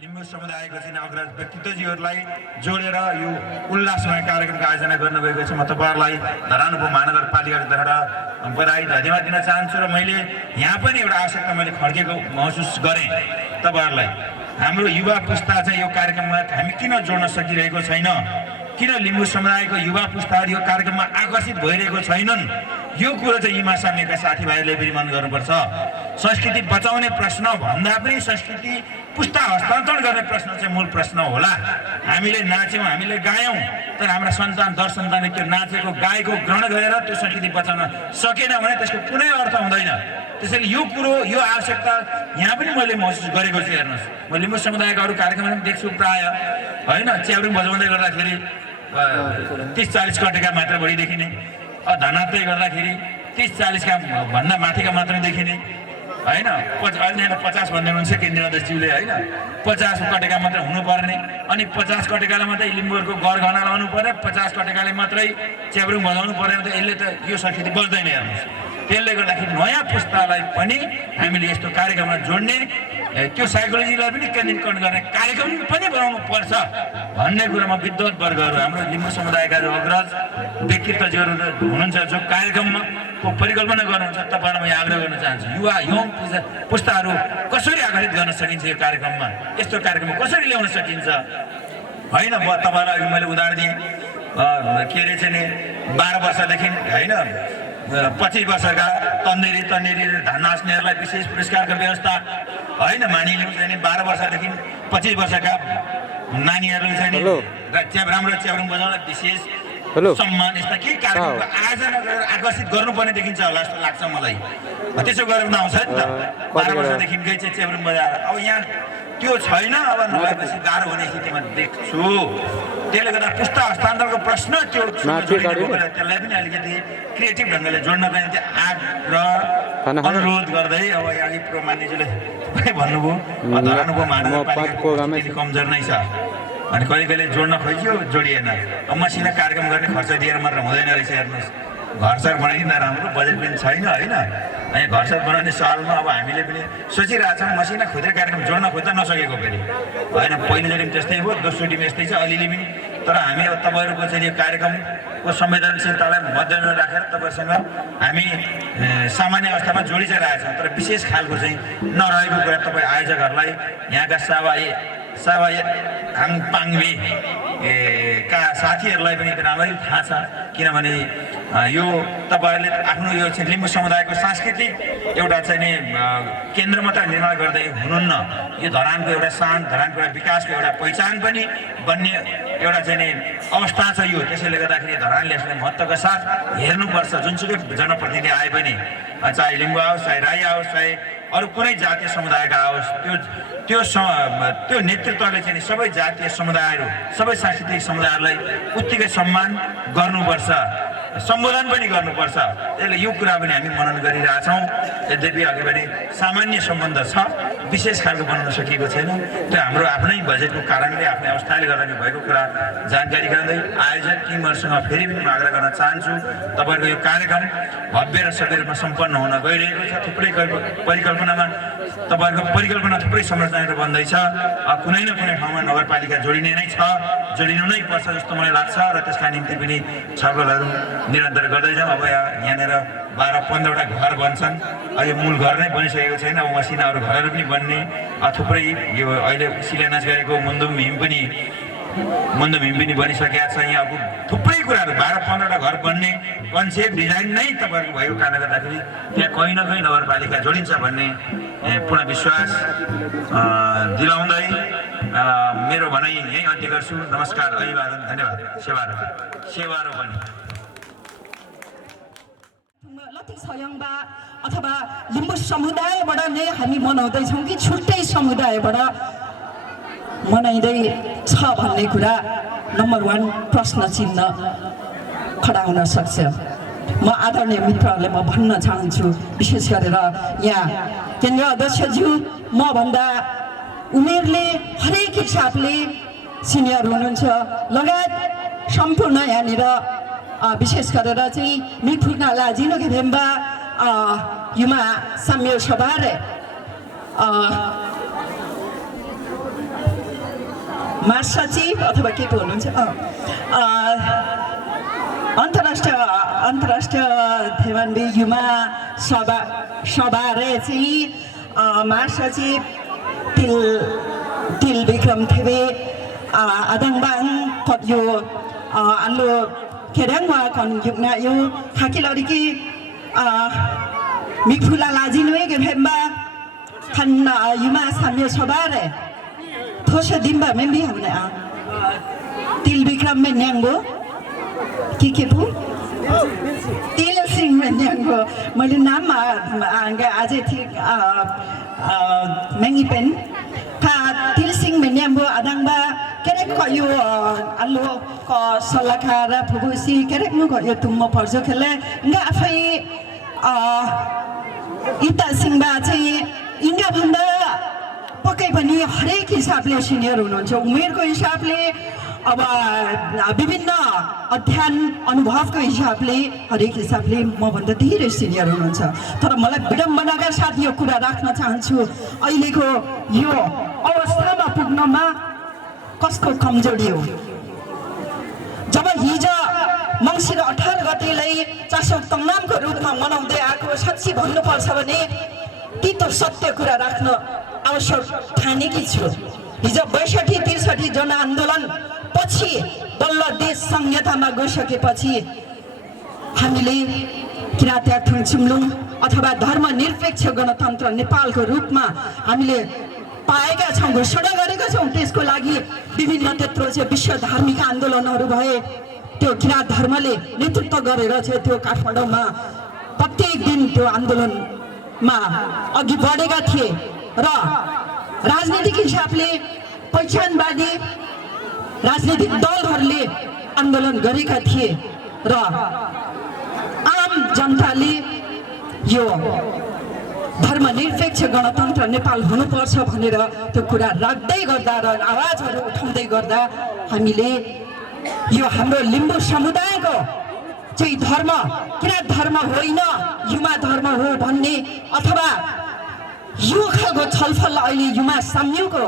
लिम्बू समुदायको चाहिँ अग्रज व्यक्तित्वजीहरूलाई जोडेर यो उल्लासमय कार्यक्रमको आयोजना गर्नुभएको छ। म तपाईँहरूलाई धरान उपमहानगरपालिकाबाट बधाई धन्यवाद दिन चाहन्छु। र मैले यहाँ पनि एउटा आवश्यकता मैले खड्केको महसुस गरेँ तपाईँहरूलाई। हाम्रो युवा पुस्ता चाहिँ यो कार्यक्रममा हामी किन जोड्न सकिरहेको छैन, किन लिम्बू समुदायको युवा पुस्ताहरू यो कार्यक्रममा आकर्षित भइरहेको छैनन्, यो कुरो चाहिँ यी साम्यका साथीभाइहरूले पनि मन गर्नुपर्छ। संस्कृति बचाउने प्रश्न भन्दा पनि संस्कृति पुस्ता हस्तान्तरण गर्ने प्रश्न चाहिँ मूल प्रश्न होला। हामीले नाच्यौँ, हामीले गायौँ, तर हाम्रा सन्तान दर सन्तानले त्यो नाचेको गाएको ग्रहण गरेर त्यो संस्कृति बचाउन सकेन भने त्यसको कुनै अर्थ हुँदैन। त्यसैले यो कुरो, यो आवश्यकता यहाँ पनि मैले महसुस गरेको छु। हेर्नुहोस्, म लिम्बू समुदायका अरू कार्यक्रमहरू पनि देख्छु प्राय, होइन, च्याब्रुङ बजाउँदै गर्दाखेरि 30-40 कटेका मात्र बढी देखिने, धनात्तै गर्दाखेरि 30-40 का भन्दा माथिका मात्र देखिने, होइन। अहिले 50 भन्दै हुनुहुन्छ केन्द्रीय अध्यक्षज्यूले, होइन, 50 कटेका मात्रै हुनुपर्ने, अनि 50 कटेकाले मात्रै लिम्बूहरूको गरगहना लाउनु पर्ने, 50 कटेकाले मात्रै च्याब्रुङ बजाउनु पर्ने, त यसले त यो संस्कृति बच्दैन। हेर्नुहोस्, त्यसले गर्दाखेरि नयाँ पुस्तालाई पनि हामीले यस्तो कार्यक्रममा जोड्ने, त्यो साइकोलोजीलाई पनि केन्द्रीकरण गर्ने कार्यक्रम पनि बनाउनु पर्छ भन्ने कुरामा विद्वत वर्गहरू, हाम्रो लिम्बू समुदायका जो अग्रज व्यक्तित्वहरू हुनुहुन्छ, जो कार्यक्रममा परिकल्पना गर्नुहुन्छ, तपाईँलाई म आग्रह गर्न चाहन्छु। युवा यङ पुस्ताहरू कसरी आकर्षित गर्न सकिन्छ, यो कार्यक्रममा यस्तो कार्यक्रम कसरी ल्याउन सकिन्छ, होइन। तपाईँलाई मैले उदाहरण दिएँ, के अरे चाहिँ नि 12 वर्षदेखि, होइन, 25 वर्षका तन्नेरी धान नाच्नेहरूलाई विशेष पुरस्कारको व्यवस्था, होइन, मानिलिउँ चाहिँ नि 12 वर्षदेखि 25 वर्षका नानीहरूलाई चाहिँ नि राम्रो च्याब्रुङ बजाउन विशेष सम्मान, यस्ता केही कार्यक्रमको आयोजना गरेर आकर्षित गर्नुपर्ने देखिन्छ होला जस्तो लाग्छ मलाई। त्यसो गरेर आउँछ नि त, 12 वर्षदेखिकै चाहिँ च्याब्रुङ बजाएर। अब यहाँ त्यो छैन, अब नभएपछि गाह्रो हुने स्थितिमा देख्छु। त्यसले गर्दा पुस्ता हस्तान्तरणको प्रश्न त्यो त्यसलाई पनि अलिकति क्रिएटिभ ढङ्गले जोड्नको निम्ति आग्रह अनुरोध गर्दै, अब अघि प्रो मान्यज्यूले भन्नुभयो धरान उपमहानगरपालिका कमजोर नै छ, अनि कहिले जोड्न खोज्यो, जोडिएन। अब मसिना कार्यक्रम गर्ने खर्च दिएर मात्र हुँदैन रहेछ। हेर्नुहोस्, घरसर बनाइदिँदा राम्रो, बजेट पनि छैन, होइन। अनि घरसर बनाउने सालमा अब हामीले पनि सोचिरहेछौँ मसिना खुद्रा कार्यक्रम जोड्न खोज्दा नसकेको फेरि, होइन। पहिलोचोटि पनि त्यस्तै हो, दोस्रोचोटि पनि यस्तै छ अलिअलि पनि। तर हामी अब तपाईँहरूको चाहिँ यो कार्यक्रमको संवेदनशीलतालाई मध्यनजर राखेर तपाईँसँग हामी सामान्य अवस्थामा जोडी चाहिँ रहेछौँ, तर विशेष खालको चाहिँ नरहेको कुरा तपाईँ आयोजकहरूलाई, यहाँका सावाङपाङ्बे का साथीहरूलाई पनि राम्ररी थाहा छ। किनभने यो तपाईँहरूले आफ्नो यो चाहिँ लिम्बू समुदायको सांस्कृतिक एउटा चाहिँ नि केन्द्र मात्र निर्माण गर्दै हुनुहुन्न, यो धरानको एउटा शान, धरानको एउटा विकासको एउटा पहिचान पनि बन्ने एउटा चाहिँ नि अवस्था छ यो। त्यसैले गर्दाखेरि धरानले यसलाई महत्त्वका साथ हेर्नुपर्छ। जुनसुकै जनप्रतिनिधि आए पनि, चाहे लिम्बू आओस्, चाहे राई आओस्, चाहे अरू कुनै जातीय समुदायका आओस्, त्यो नेतृत्वले चाहिँ सबै जातीय समुदायहरू, सबै सांस्कृतिक समुदायहरूलाई उत्तिकै सम्मान गर्नुपर्छ, सम्बोधन पनि गर्नुपर्छ। त्यसले यो कुरा पनि हामी मनन गरिरहेछौँ। यद्यपि अघि पनि सामान्य सम्बन्ध छ, विशेष खालको बनाउन सकिएको छैन। त्यो हाम्रो आफ्नै बजेटको कारणले, आफ्नै अवस्थाले गर्दा भएको कुरा जानकारी गराउँदै आयोजक टिमहरूसँग फेरि पनि आग्रह गर्न चाहन्छु, तपाईँहरूको यो कार्यक्रम भव्य र सभ्य रूपमा सम्पन्न हुन गइरहेको छ। थुप्रै परिकल्पनामा तपाईँहरूको परिकल्पना थुप्रै संरचनाहरू बन्दैछ। कुनै न कुनै ठाउँमा नगरपालिका जोडिने नै छ, जोडिनु नै पर्छ जस्तो मलाई लाग्छ, र त्यसका निम्ति पनि छलफलहरू निरन्तर गर्दैछौँ। अब यहाँनिर 12-15वटा घर बन्छन्, अहिले मूल घर नै बनिसकेको छैन, अब मसिना अरू घरहरू पनि बन्ने, थुप्रै यो अहिले शिलान्यास गरेको मुन्दुम हिम पनि मन्दभूमि पनि बनिसकेका छ। यहाँको थुप्रै कुराहरू 12-15वटा घर बन्ने कन्सेप्ट डिजाइन नै तपाईँहरूको भएको कारणले गर्दाखेरि त्यहाँ कहीँ न कहीँ नगरपालिका जोडिन्छ भन्ने पूर्ण विश्वास दिलाउँदै मेरो भनाइ यहीँ अन्त्य गर्छु। नमस्कार, अभिवादन, धन्यवाद। सेवारो पनि लथी सयङबा अथवा लिम्बू समुदायबाट नै हामी मनाउँदैछौँ कि छुट्टै समुदायबाट मनाइँदै छ भन्ने कुरा नम्बर 1 प्रश्न चिन्ह खडा हुन सक्छ। म आदरणीय मित्रहरूले म भन्न चाहन्छु, विशेष गरेर यहाँ केन्द्रीय अध्यक्षज्यू मभन्दा उमेरले हरेक हिसाबले सिनियर हुनुहुन्छ लगायत सम्पूर्ण यहाँनिर विशेष गरेर चाहिँ मिठुना लाजिनो घेम्बा युमा साम्य सभारे महासचिव अथवा के पो हुनुहुन्छ अन्तर्राष्ट्रिय थेवान्बी युमा सभारे चाहिँ महासचिव तिल विक्रम थेवे आदाङबाङ कयो आलु खेराङवा कन युगना यो खाकिलरिकी मिठुला लाजिनुए गेफेम्बा खन्ना युमा साम्य सभारे थोसे दिम्बा मेम्बी हमने तिल विक्रम में न्यांगो के पु तिल सिंह में न्यांगो मैले नाम आज ठीक मेंगी पेन का तिल सिंह में न्यांगो आदाङबा केरेक कयो आलु क सलाखारा फुबुसी केरेक मु कयो तुम पर्छ खेले इंगा आफै इता सिंहबा चाहिँ इंगा भन्दा पक्कै पनि हरेक हिसाबले सिनियर हुनुहुन्छ। उमेरको हिसाबले अब विभिन्न अध्ययन अनुभवको हिसाबले हरेक हिसाबले मभन्दा धेरै सिनियर हुनुहुन्छ। तर मलाई विडम्बनाका साथ यो कुरा राख्न चाहन्छु, अहिलेको यो अवस्थामा पुग्नमा कसको कमजोरी हो? जब हिजो मङ्सिर 18 गतेलाई चासोक तङनामको रूपमा मनाउँदै आएको साँच्ची भन्नुपर्छ भने तीतो सत्य कुरा राख्न आवश्यक ठानेकी छु। हिजो 62-63 जनआन्दोलन पछि बल्ल देश संहितामा गइसकेपछि हामीले किराँत याक्थुङ छिम्लुङ अथवा धर्मनिरपेक्ष गणतन्त्र नेपालको रूपमा हामीले पाएका छौँ, घोषणा गरेका छौँ। त्यसको लागि विभिन्न त्यत्रो चाहिँ विश्व धार्मिक आन्दोलनहरू भए, त्यो किराँत धर्मले नेतृत्व गरेर चाहिँ त्यो काठमाडौँमा प्रत्येक दिन त्यो आन्दोलनमा अघि बढेका थिए र राजनीतिक हिसाबले पहिचानवादी राजनीतिक दलहरूले आन्दोलन गरेका थिए र आम जनताले यो धर्मनिरपेक्ष गणतन्त्र नेपाल हुनुपर्छ भनेर त्यो कुरा राख्दै गर्दा र आवाजहरू उठाउँदै गर्दा हामीले यो हाम्रो लिम्बू समुदायको चाहिँ धर्म किराँत धर्म होइन युमा धर्म हो भन्ने अथवा यो खालको छलफल अहिले युमा साम्यको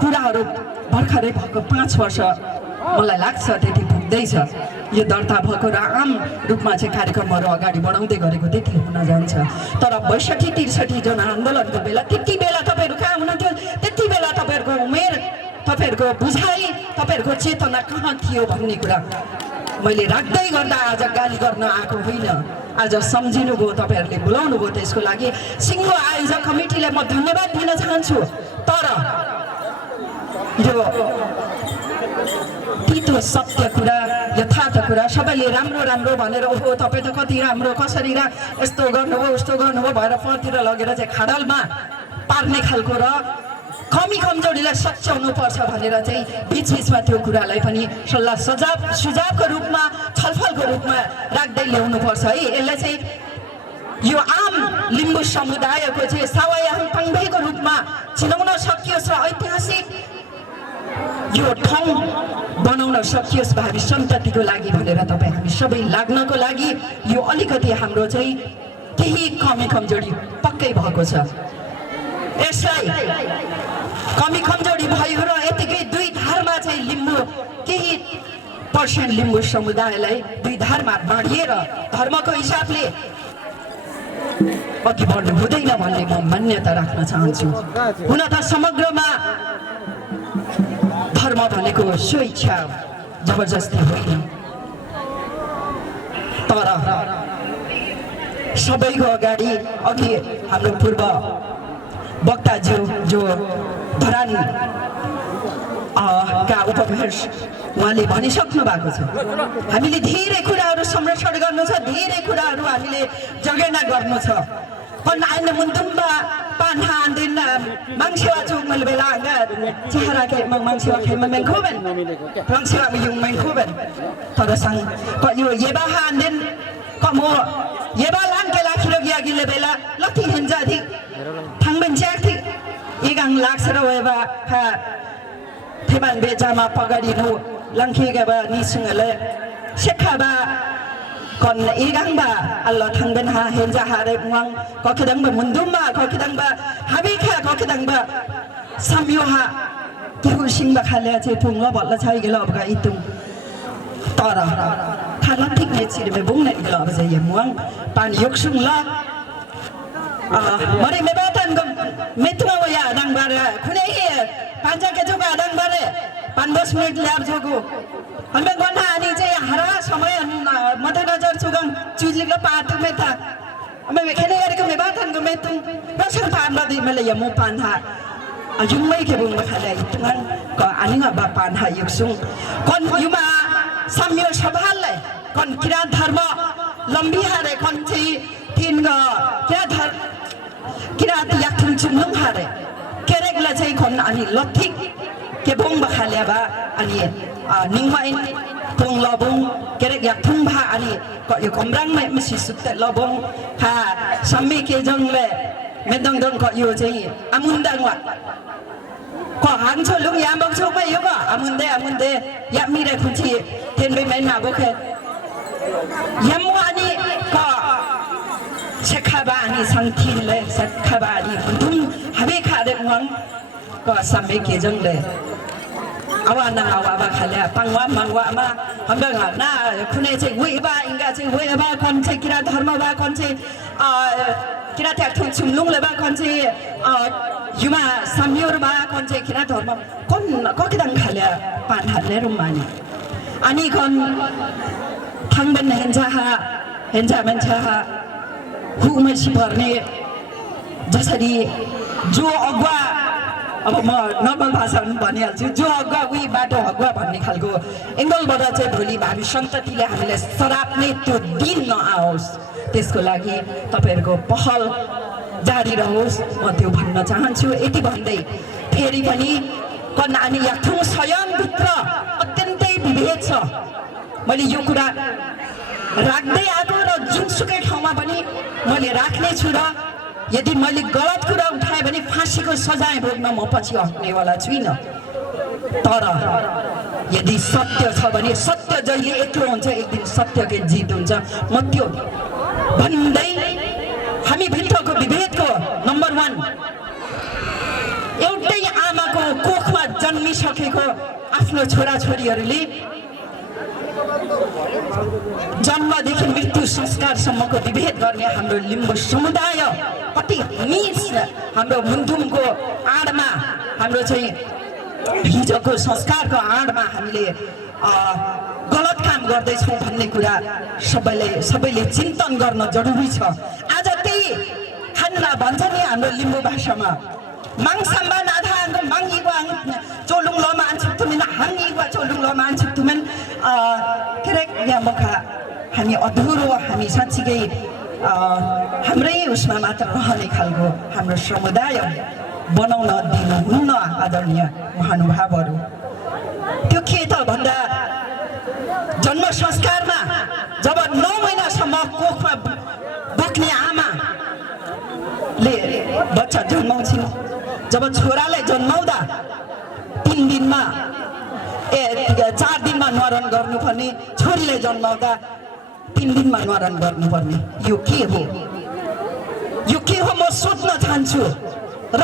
कुराहरू भर्खरै भएको 5 वर्ष मलाई लाग्छ त्यति पुग्दैछ। यो दर्ता भएको र आम रूपमा चाहिँ कार्यक्रमहरू अगाडि बढाउँदै गरेको त्यति हुन जान्छ। तर 62-63 जना आन्दोलनको बेला त्यति बेला तपाईँहरू कहाँ हुनुहुन्थ्यो? त्यति बेला तपाईँहरूको उमेर, तपाईँहरूको बुझाइ, तपाईँहरूको चेतना कहाँ थियो भन्ने कुरा मैले राख्दै गर्दा आज गाली गर्न आएको होइन, आज सम्झिनु भयो, तपाईँहरूले बोलाउनु भयो। त्यसको लागि सिङ्गो आयोजक कमिटीलाई म धन्यवाद दिन चाहन्छु। तर यो तीतो सत्य कुरा, यथार्थ कुरा सबैले राम्रो राम्रो भनेर ओहो तपाईँ त कति राम्रो, कसरी यस्तो गर्नुभयो उस्तो गर्नुभयो भएर परतिर लगेर चाहिँ खाडलमा पार्ने खालको र कमी कमजोरीलाई सच्याउनु पर्छ भनेर चाहिँ बिचबिचमा त्यो कुरालाई पनि सल्लाह सुझावको रूपमा छलफलको रूपमा राख्दै ल्याउनुपर्छ है। यसलाई चाहिँ यो आम लिम्बू समुदायको चाहिँ सावायाङ पाङ्बेको रूपमा चिनाउन सकियोस् र ऐतिहासिक यो ठाउँ बनाउन सकियोस् भावी सन्ततिको लागि भनेर तपाईँ हामी सबै लाग्नको लागि यो अलिकति हाम्रो चाहिँ केही कमी कमजोरी पक्कै भएको छ। यसलाई कमी कमजोरी भयो र यतिकै दुई धारमा चाहिँ लिम्बू केही पर्सेन्ट लिम्बू समुदायलाई दुई धारमा बाँडिएर धर्मको हिसाबले अघि बढ्नु हुँदैन भन्ने म मान्यता राख्न चाहन्छु। हुन त समग्रमा धर्म भनेको स्वेच्छा जबरजस्ती होइन तर सबैको अगाडि अघि हाम्रो पूर्व वक्ताज्यू जो धरान का उपमेयर उहाँले भनिसक्नु भएको छ हामीले धेरै कुराहरू संरक्षण गर्नु छ धेरै कुराहरू हामीले जगेर्ना गर्नु छ पण आइन मुन्दुम्बा पान्हा दिन मान्छेवा चुङमल बेला गा चेहरा के मान्छेवा खेमा मेन खोबन मान्छेवा युङ मेन खोबन तर संग यो येबा हान्दिन कमो येबा लान के लाखिरो गिले बेला लथि हेन्जा दि थांबन ज्याथि इगाङ लाग्छ र वेबा खा थेमान बेजामा पगाडिनु लंखिगबा निसुङले शेखाबा kon igang ba Allah thangben ha henja hare muang ko kidang ba mundum ba ko kidang ba habikha ko kidang ba samyo ha kihu sing ba khale che thung lo bot la chai gelo ba itung tara thala thik ne chi be bung ne gelo ba je muang pan yok sung la mari me ba tan go metwa wa ya dang ba khune hi panja ke jo ba dang ba re 5-10 minute lab जोगो हमें गन्ना आनी चाहिँ हरा समय मध्यनजर चुगम चुजलिक पाटु मेता हमें खेने गरेको मे बाथन गो मेतुङ बसन पाम्ला दि मैले यमु पान्हा जुम्मै के बुङ खाले इतुङ क आनिङ बा पान्हा युक्सुङ कन युमा साम्य सभाले कन किरा धर्म लम्बी हारे कन चाहिँ तिन ग किरा याक्थुङ चुङनुङ हारे केरेगला चाहिँ कन अनि लथिक के bong bakhalya ba ani ningmain pong lobong kerek yak thung ba ani ko yo komrang mai misi sutte lobong ha sammi ke jong le medong dong ko yo jei amundang wa ko hang cho lung yam bok chok mai yo ko amunde ya mi re khunchi ten be mai na bo khe yam ani ko sekhaba ani sangthin le sekhaba ani dum habe kha de wang ko sammi ke jong le awa na awa ba khala pangwa mangwa ma hambe na khune che wi ba inga che wi ba kon che kira dharma ba kon che kira tak thung chumlung le ba kon che yuma samyor ba kon che kira dharma kon ko kidang khala pan halle rum mani ani kon thangben henja mencha ha hu mai siparne jasari jo agwa अब म normal भाषामा भनिहाल्छु जो अगुवा उही बाटो अगुवा भन्ने खालको एङ्गलबाट चाहिँ भोलि भावी सन्ततिले हामीले सराप्ने त्यो दिन नआओस् त्यसको लागि तपाईँहरूको पहल जारी रहोस् म त्यो भन्न चाहन्छु यति भन्दै फेरि पनि कन अनि याथुङ स्वयंभित्र अत्यन्तै विभेद छ मैले यो कुरा राख्दै आएको र जुनसुकै ठाउँमा पनि मैले राख्ने छु र यदि मैले गलत कुरा उठाए भने फाँसीको सजाय भोग्न म पछि हट्नेवाला छुइनँ तर यदि सत्य छ भने सत्य जहिले एक्लो हुन्छ एक दिन सत्यको जित हुन्छ म त्यो भन्दै हामी भित्रको विभेदको नम्बर 1 एउटै आमाको कोखमा जन्मिसकेको आफ्नो छोराछोरीहरूले जन्मदेखि मृत्यु संस्कारसम्मको विभेद गर्ने हाम्रो लिम्बू समुदाय कति नीच हाम्रो मुन्दुमको आडमा हाम्रो चाहिँ हिजोको संस्कारको आडमा हामीले गलत काम गर्दैछौँ भन्ने कुरा सबैले चिन्तन गर्न जरुरी छ आज त्यही खाना भन्छ नि हाम्रो लिम्बू भाषामा माङसाम्बा नाधाङ माङिवा चोलुङ लमा आन्छुमिन हाङिवा चोलुङ लमा आन्छुमिन केरे यामखा हामी अधुरो हामी साँच्चीकै हाम्रै उसमा मात्र रहने खालको हाम्रो समुदाय बनाउन दिनुहुन्न आदरणीय महानुभावहरू त्यो के त भन्दा जन्म संस्कारमा जब 9 महिनासम्म कोखमा बोक्ने आमाले बच्चा जन्माउँछिन् जब छोरालाई जन्माउँदा 3 दिनमा 4 दिनमा न्वारन गर्नुपर्ने छोरीले जन्माउँदा 3 दिनमा न्वारन गर्नुपर्ने यो के हो म सोध्न चाहन्छु र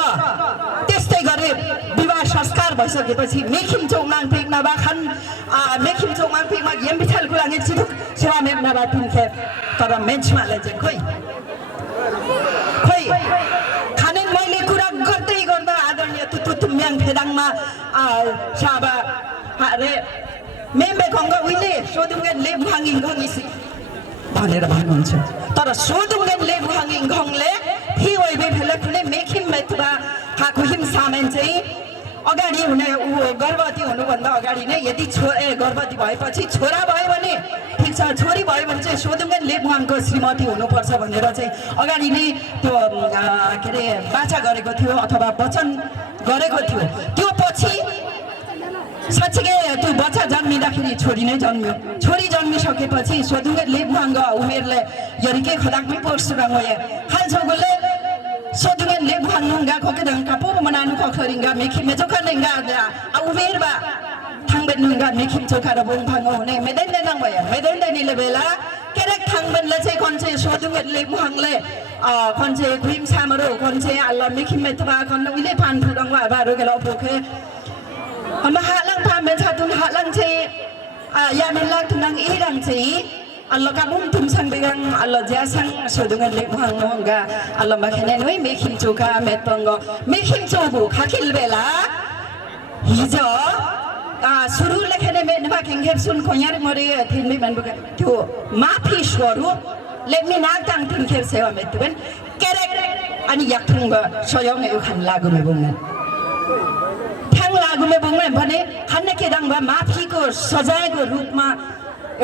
त्यस्तै गरे विवाह संस्कार भइसकेपछि मेखिम चौमाङ फेक नबाखन मेखिम चौमाङ फेकमा गेम बिछाल कुराङे चिरुक सेवा मेम नबातिन खेप तर मेन्चमाले चाहिँ खोइ खाने मैले कुरा गर्दै गर्दा आदरणीय तुतुम्याङ फेदाङमा साबा अरे मेम्बे खङ्ग उहिले सोदुङ्गेन लेबुहाङ इङ्गङिसी भनेर भन्नुहुन्छ तर सोदुङ्गेन लेबुहाङ इङ्गङले हि ओइबे फेला कुनै मेखिम मेथुबा हाकु हिम सामेन चाहिँ अगाडि हुने गर्भवती हुनुभन्दा अगाडि नै यदि गर्भवती भएपछि छोरा भयो भने ठिक छ, छोरी भयो भने चाहिँ सोदुङ्गेन लेबुहाङको श्रीमती हुनुपर्छ भनेर चाहिँ अगाडि नै त्यो के अरे बाचा गरेको थियो अथवा वचन गरेको थियो। त्यो पछि साँच्चीकै त्यो बच्चा जन्मिँदाखेरि छोरी नै जन्मियो। छोरी जन्मिसकेपछि सोदुङ्गेन लेबुहाङ उमेरले यरिके खदाकमै पोर्सुराङोए खाल्छोगुले सोदुङ्गेन लेबुहाङ नुङ्गा खोकेदङ कापो मनानु खखरिङ्गा मेखि मेजोका नेङ्गा उमेरबा थाङबेन नुङ्गा मेखि चोका र बुङभाङ हुने मेदैन नङ भयो मेदैन दैनिले बेला केरेक थाङबेनले चाहिँ कन्छे सोदुङ्गेन लेबुहाङले कन्छे क्रिम सामरो कन्छे अल्ला मेखि मेथबा कन्न उहिले पान फुडङ बारो गेला पोखे amma halang pame chatun halang chei ya melang tunang irang chei Allah kamum tum sang begang Allah jasang sodungan lebuhang nongga Allah makhane noi mekhim choka mettongo mekhim chobu khakil bela hijo suru lekhane me nba kenghep sun khonyar mori thinmi manbuka tyo mafi swaru lemmi nak tang tin kher sewa metben kerek ani yakthunga soyong e khan lagu me bungan लागुमे बुङे भने खाने के दङबा माफीको सजायको रूपमा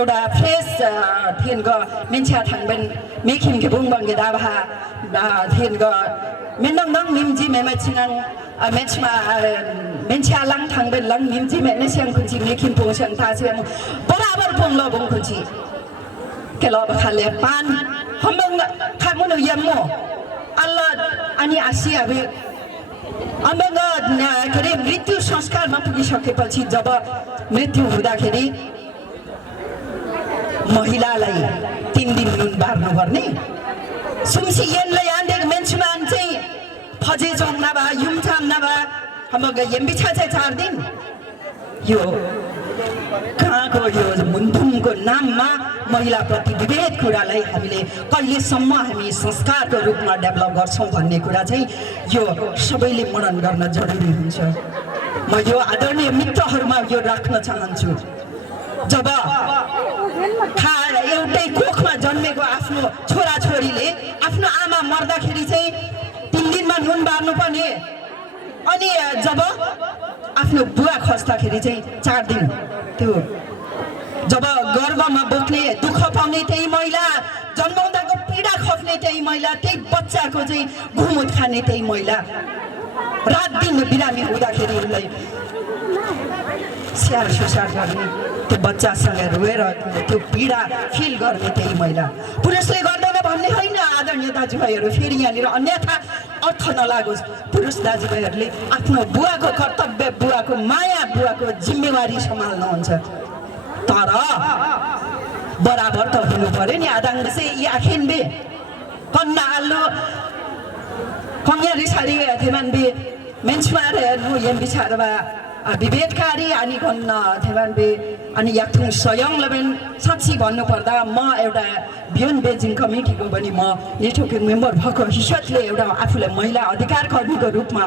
एउटा fresh थिनको मेन्छा थाङबेन मेखिम के बुङ बङ्गे दाबा थिनको मेनङ नङ निमजी मेमा छिङङ मेछमा मेन्छा लाङ थाङबेन लाङ निमजी मेने स्याङ खुची मेखिम पोङसङ तासेम बराबर पोङ ल बुङ खुची के ल बखाले पान हमङ खामुनो यमो अल्लाह अनि आसिया बे अम्बङ के अरे मृत्यु संस्कारमा पुगिसकेपछि जब मृत्यु हुँदाखेरि महिलालाई 3 दिन नुन बार्नु पर्ने सुमसी यनले यान्देक मेन्समान चाहिँ फजे जोङ नभा युमछाम नभा हमग यम्बिछा चाहिँ 4 दिन यो कहाँको यो मुन्थुमको नाममा महिलाप्रति विभेद कुरालाई हामीले कहिलेसम्म हामी संस्कारको रूपमा डेभलप गर्छौँ भन्ने कुरा चाहिँ यो सबैले मनन गर्न जरुरी हुन्छ। म यो आदरणीय मित्रहरूमा यो राख्न चाहन्छु जब एउटै कोखमा जन्मेको आफ्नो छोराछोरीले आफ्नो आमा मर्दाखेरि चाहिँ 3 दिनमा नुन बार्नु पर्ने अनि जब आफ्नो बुवा खस्दाखेरि चाहिँ 4 दिन त्यो जब गर्भमा बोक्ने दुःख पाउने त्यही महिला जन्माउँदाको पीडा खप्ने त्यही महिला त्यही बच्चाको चाहिँ घुमुट खाने त्यही महिला रात दिन बिरामी हुँदाखेरि उसलाई स्याहार सुसार गर्ने त्यो बच्चासँग रोएर त्यो पीडा फिल गर्ने त्यही महिला पुरुषले गर्दैन भन्ने होइन आदरणीय दाजुभाइहरू। फेरि यहाँनिर अन्यथा अर्थ नलागोस् पुरुष दाजुभाइहरूले आफ्नो बुवाको कर्तव्य बुवाको माया बुवाको जिम्मेवारी सम्हाल्नुहुन्छ तर बराबर त हुनु पर्यो नि। आदाङ से याखिन बे कन्ना आल्लो कन्या रिसारी थेमान बे मेन्समार हेर्नु यम बिचारबा विभेदकारी अनि कन्न थेमान बे अनि याक्थुङ स्वयं लबेन साक्षी भन्नु पर्दा म एउटा बियन बेजिङ कमिटीको पनि म नेटवर्किङ मेम्बर भएको हैसियतले एउटा आफूलाई महिला अधिकार कर्मीको रूपमा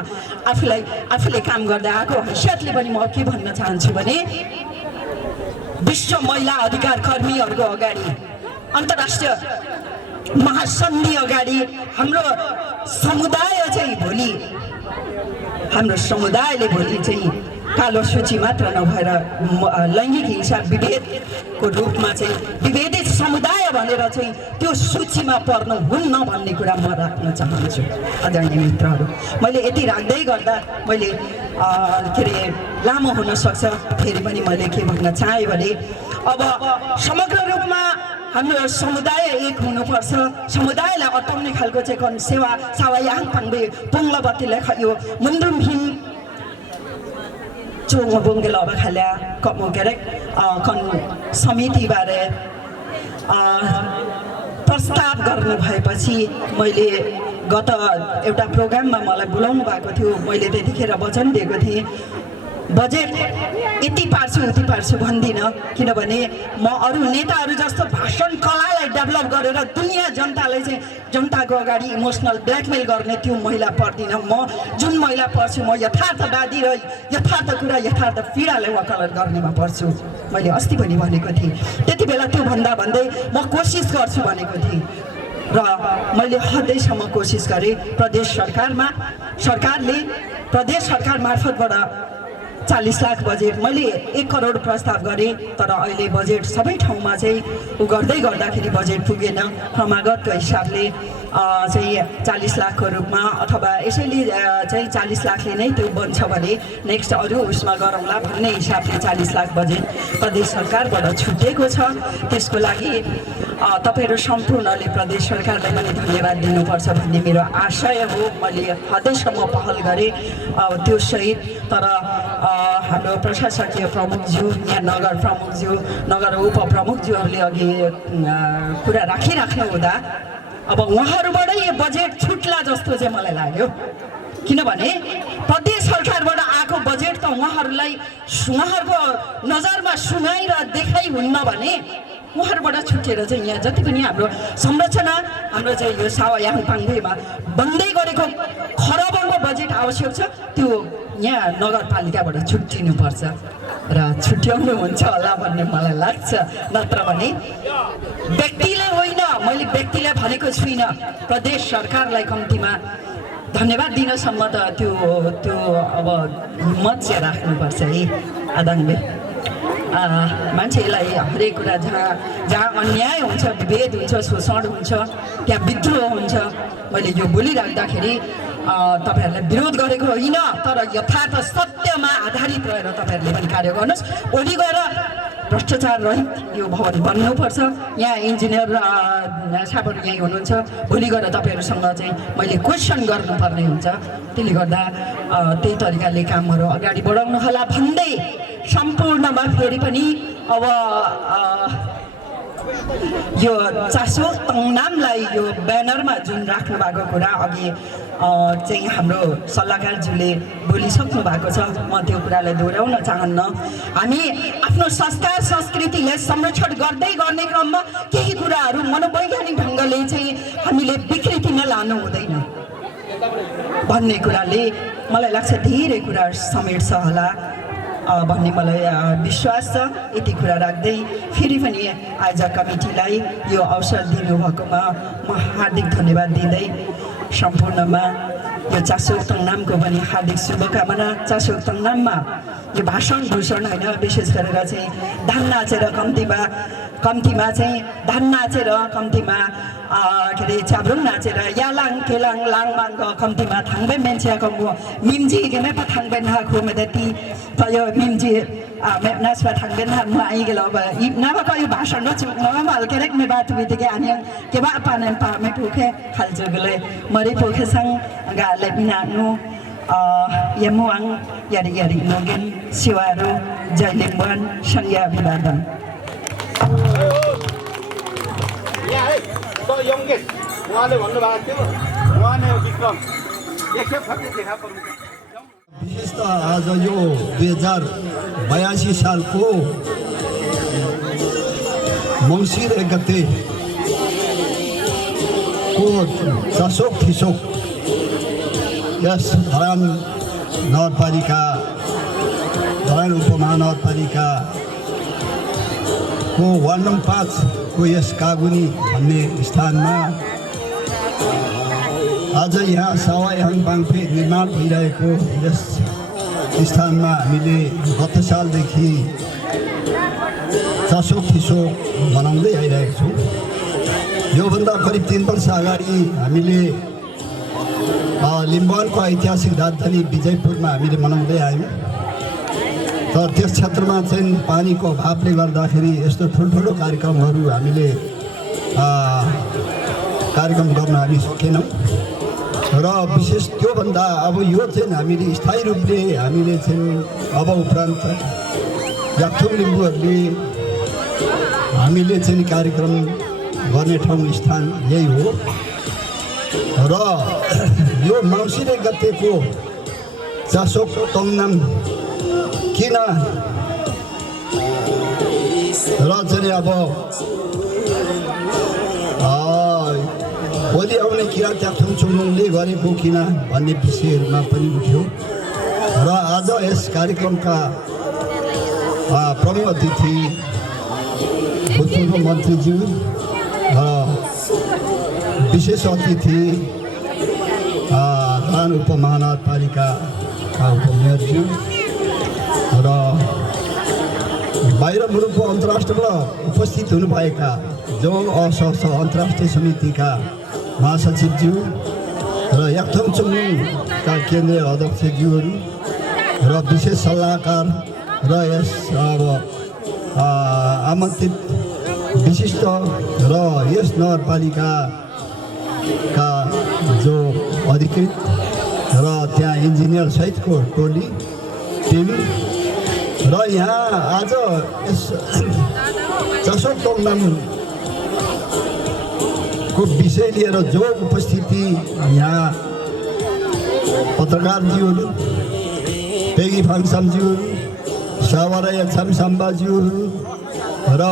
आफूले काम गर्दै आएको हैसियतले पनि म के भन्न चाहन्छु भने विश्व महिला अधिकार कर्मीहरूको अगाडि अन्तर्राष्ट्रिय महासन्धि अगाडि हाम्रो समुदाय चाहिँ भोलि हाम्रो समुदायले भोलि चाहिँ कालो सूची मात्र नभएर लैङ्गिक हिंसा विभेदको रूपमा चाहिँ विभेदित समुदाय भनेर चाहिँ त्यो सूचीमा पर्नु हुन्न भन्ने कुरा म राख्न चाहन्छु। आदरणीय मित्रहरू मैले यति राख्दै गर्दा मैले के अरे लामो हुन सक्छ फेरि पनि मैले के भन्न चाहेँ भने अब समग्र रूपमा हाम्रो समुदाय एक हुनुपर्छ। समुदायलाई अटाउने खालको चाहिँ सेवा सावा याङ पाङ्बे पुङ्ला बत्तीले यो मुन्दुम हिम चोङ बुङ्गे लबा खाल्या कमो के अरे कन समितिबारे प्रस्ताव गर्नु भएपछि मैले गत एउटा प्रोग्राममा मलाई बोलाउनु भएको थियो। मैले त्यतिखेर वचन दिएको थिएँ बजेट यति पार्छु उति पार्छु भन्दिनँ, किनभने म अरू नेताहरू जस्तो भाषण कलालाई डेभलप गरेर दुनियाँ जनतालाई चाहिँ जनताको अगाडि इमोसनल ब्ल्याकमेल गर्ने त्यो महिला पर्दिनँ। म जुन महिला पर्छु म यथार्थवादी र यथार्थ कुरा यथार्थ पीडालाई वकालत गर्नेमा पर्छु। मैले अस्ति पनि भनेको थिएँ, त्यति बेला त्यो भन्दै म कोसिस गर्छु भनेको थिएँ र मैले हदैसम्म कोसिस गरेँ। सरकारले प्रदेश सरकार मार्फतबाट 40 लाख बजेट मैले 1 करोड प्रस्ताव गरेँ, तर अहिले बजेट सबै ठाउँमा चाहिँ गर्दै गर्दाखेरि बजेट पुगेन। क्रमागतको हिसाबले चाहिँ 40 लाखको रूपमा अथवा यसैले चाहिँ 40 लाखले नै त्यो बन्छ भने नेक्स्ट अरू उसमा गरौँला भन्ने हिसाबले 40 लाख बजेट प्रदेश सरकारबाट छुटेको छ। त्यसको लागि तपाईँहरू सम्पूर्णले प्रदेश सरकारलाई पनि धन्यवाद दिनुपर्छ भन्ने मेरो आशय हो। मैले हदैसम्म पहल गरेँ त्यो सहित, तर हाम्रो प्रशासकीय प्रमुखज्यू, यहाँ नगर प्रमुखज्यू, नगर उपप्रमुखज्यूहरूले अघि कुरा राखिराख्नु हुँदा अब उहाँहरूबाटै यो बजेट छुट्ला जस्तो चाहिँ मलाई लाग्यो। किनभने प्रदेश सरकारबाट आएको बजेट त उहाँहरूको नजरमा सुनाइ र देखाइ हुन्न भने उहाँहरूबाट छुटेर चाहिँ यहाँ जति पनि हाम्रो संरचना हाम्रो चाहिँ यो सावायाङ पाङ्देमा बन्दै गरेको खरबौँको बजेट आवश्यक छ, त्यो यहाँ नगरपालिकाबाट छुट्टिनुपर्छ र छुट्याउनु हुन्छ होला भन्ने मलाई लाग्छ। नत्र भने व्यक्तिले होइन, मैले व्यक्तिलाई भनेको छुइनँ, प्रदेश सरकारलाई कम्तीमा धन्यवाद दिनसम्म त त्यो अब हिम्मत चाहिँ राख्नुपर्छ है आदाङले। मान्छेलाई हरेक कुरा जहाँ अन्याय हुन्छ, विभेद हुन्छ, शोषण हुन्छ, त्यहाँ विद्रोह हुन्छ। मैले यो बोलिराख्दाखेरि तपाईँहरूलाई विरोध गरेको होइन, तर यथार्थ सत्यमा आधारित रहेर तपाईँहरूले पनि कार्य गर्नुहोस्। भोलि गएर भ्रष्टाचार रहित यो भवन बन्नुपर्छ। यहाँ इन्जिनियर साहबहरू यहीँ हुनुहुन्छ, भोलि गएर तपाईँहरूसँग चाहिँ मैले क्वेसन गर्नुपर्ने हुन्छ। त्यसले गर्दा त्यही तरिकाले कामहरू अगाडि बढाउनु होला भन्दै सम्पूर्णमा फेरि पनि अब यो चासो तङनामलाई यो ब्यानरमा जुन राख्नु भएको कुरा अघि चाहिँ हाम्रो सल्लाहकारज्यूले बोलिसक्नु भएको छ, म त्यो कुरालाई दोहोऱ्याउन चाहन्न। हामी आफ्नो संस्कार संस्कृतिलाई संरक्षण गर्दै गर्ने क्रममा केही कुराहरू मनोवैज्ञानिक ढङ्गले चाहिँ हामीले विकृतिमा लानु हुँदैन भन्ने कुराले मलाई लाग्छ धेरै कुरा समेट्छ होला भन्ने मलाई विश्वास छ। यति कुरा राख्दै फेरि पनि आयोजक कमिटीलाई यो अवसर दिनुभएकोमा म हार्दिक धन्यवाद दिँदै सम्पूर्णमा यो चासोक तङनामको पनि हार्दिक शुभकामना। चासोक तङनाममा यो भाषण भूषण होइन, विशेष गरेर चाहिँ धान नाचेर कम्तीमा चाहिँ धान नाचेर कम्तीमा के अरे च्याब्रुङ नाचेर यालाङ केलाङ लाङमाङ कम्तीमा थाङ्बे मेन्सियाको म मिम्जी गेमे पा थाङ्बे नाखो मेदति पयो मिम्जी नाचमा थाङ्बे ना म आइगेल अब इ नभा कयो भाषण र चुक नभा हल्केरेक मे बात बितेके आनियङ के बा पानन पामे पुखे खालजुगले मरि पुखेसँग गाले बिनानु यमुवाङ यारी यारी नोगेन सिवारो जयलिङवन संज्ञा अभिवादन। उहाँले भन्नुभएको थियो, उहाँले विक्रम एकखेप खर्च देखा पर्नु। विशेषतः आज यो 2082 सालको मङ्सिर 1 गते को चासोक थिसोक यस धरान नगरपालिका धरान उपमहानगरपालिका को वार्ड नम्बर 5 को यस कागुनी भन्ने स्थानमा आज यहाँ सावायाङ पाङ्पे निर्माण भइरहेको यस स्थानमा हामीले गत सालदेखि चासोक थिसोक मनाउँदै आइरहेको छौँ। योभन्दा करिब 3 वर्ष अगाडि हामीले लिम्बुवानको ऐतिहासिक राजधानी विजयपुरमा हामीले मनाउँदै आयौँ, तर त्यस क्षेत्रमा चाहिँ पानीको अभावले गर्दाखेरि यस्तो ठुल्ठुलो कार्यक्रमहरू हामीले कार्यक्रम गर्न हामी सकेनौँ र विशेष त्योभन्दा अब यो चाहिँ हामीले स्थायी रूपले हामीले चाहिँ अब उपरान्त याक्थुङ लिम्बूहरूले हामीले चाहिँ कार्यक्रम गर्ने ठाउँ स्थान यही हो र यो मङ्सिर 1 गतेको चासोक तङनाम किन र चाहिँ अब भोलि आउने किराँत त्यागथुम चुम्लुङले गरेको किन भन्ने विषयहरूमा पनि उठ्यो र आज यस कार्यक्रमका प्रमुख अतिथि भूतपूर्व मन्त्रीज्यू र विशेष अतिथि धान उपमहानगरपालिकाका उपमेयरज्यू र बाहिर मुलुकको अन्तर्राष्ट्रबाट उपस्थित हुनुभएका जो अन्तर्राष्ट्रिय समितिका महासचिवज्यू र याकथुम चुम्लुङका केन्द्रीय अध्यक्षज्यूहरू र विशेष सल्लाहकार र यस अब आमन्त्रित विशिष्ट र यस नगरपालिकाका जो अधिकृत र त्यहाँ इन्जिनियर सहितको टोली टिम र यहाँ आज यस चसोक तोङनामको विषय लिएर जो उपस्थिति यहाँ पत्रकारज्यूहरू पेगी फाङसामज्यूहरू सावरा याछाम साम्बाज्यूहरू र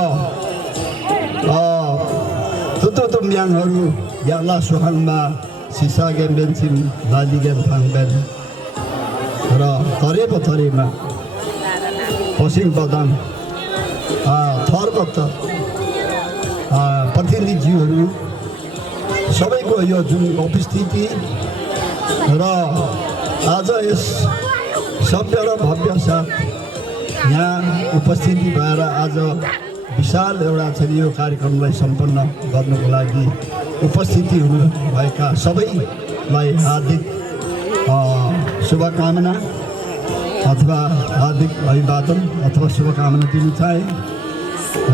तुतुतुम्याङहरू याला सुहाङमा सिसा गेम्बेन्सिम बालिगेम फाङबेन र थरेमा पश्चिम बदाम थरबत्त प्रतिनिधिज्यूहरू सबैको यो जुन उपस्थिति र आज यस सभ्य र भव्य साथ यहाँ उपस्थिति भएर आज विशाल एउटा चाहिँ यो कार्यक्रमलाई सम्पन्न गर्नुको लागि उपस्थिति हुनुभएका सबैलाई हार्दिक शुभकामना अथवा हार्दिक अभिवादन अथवा शुभकामना दिन चाहे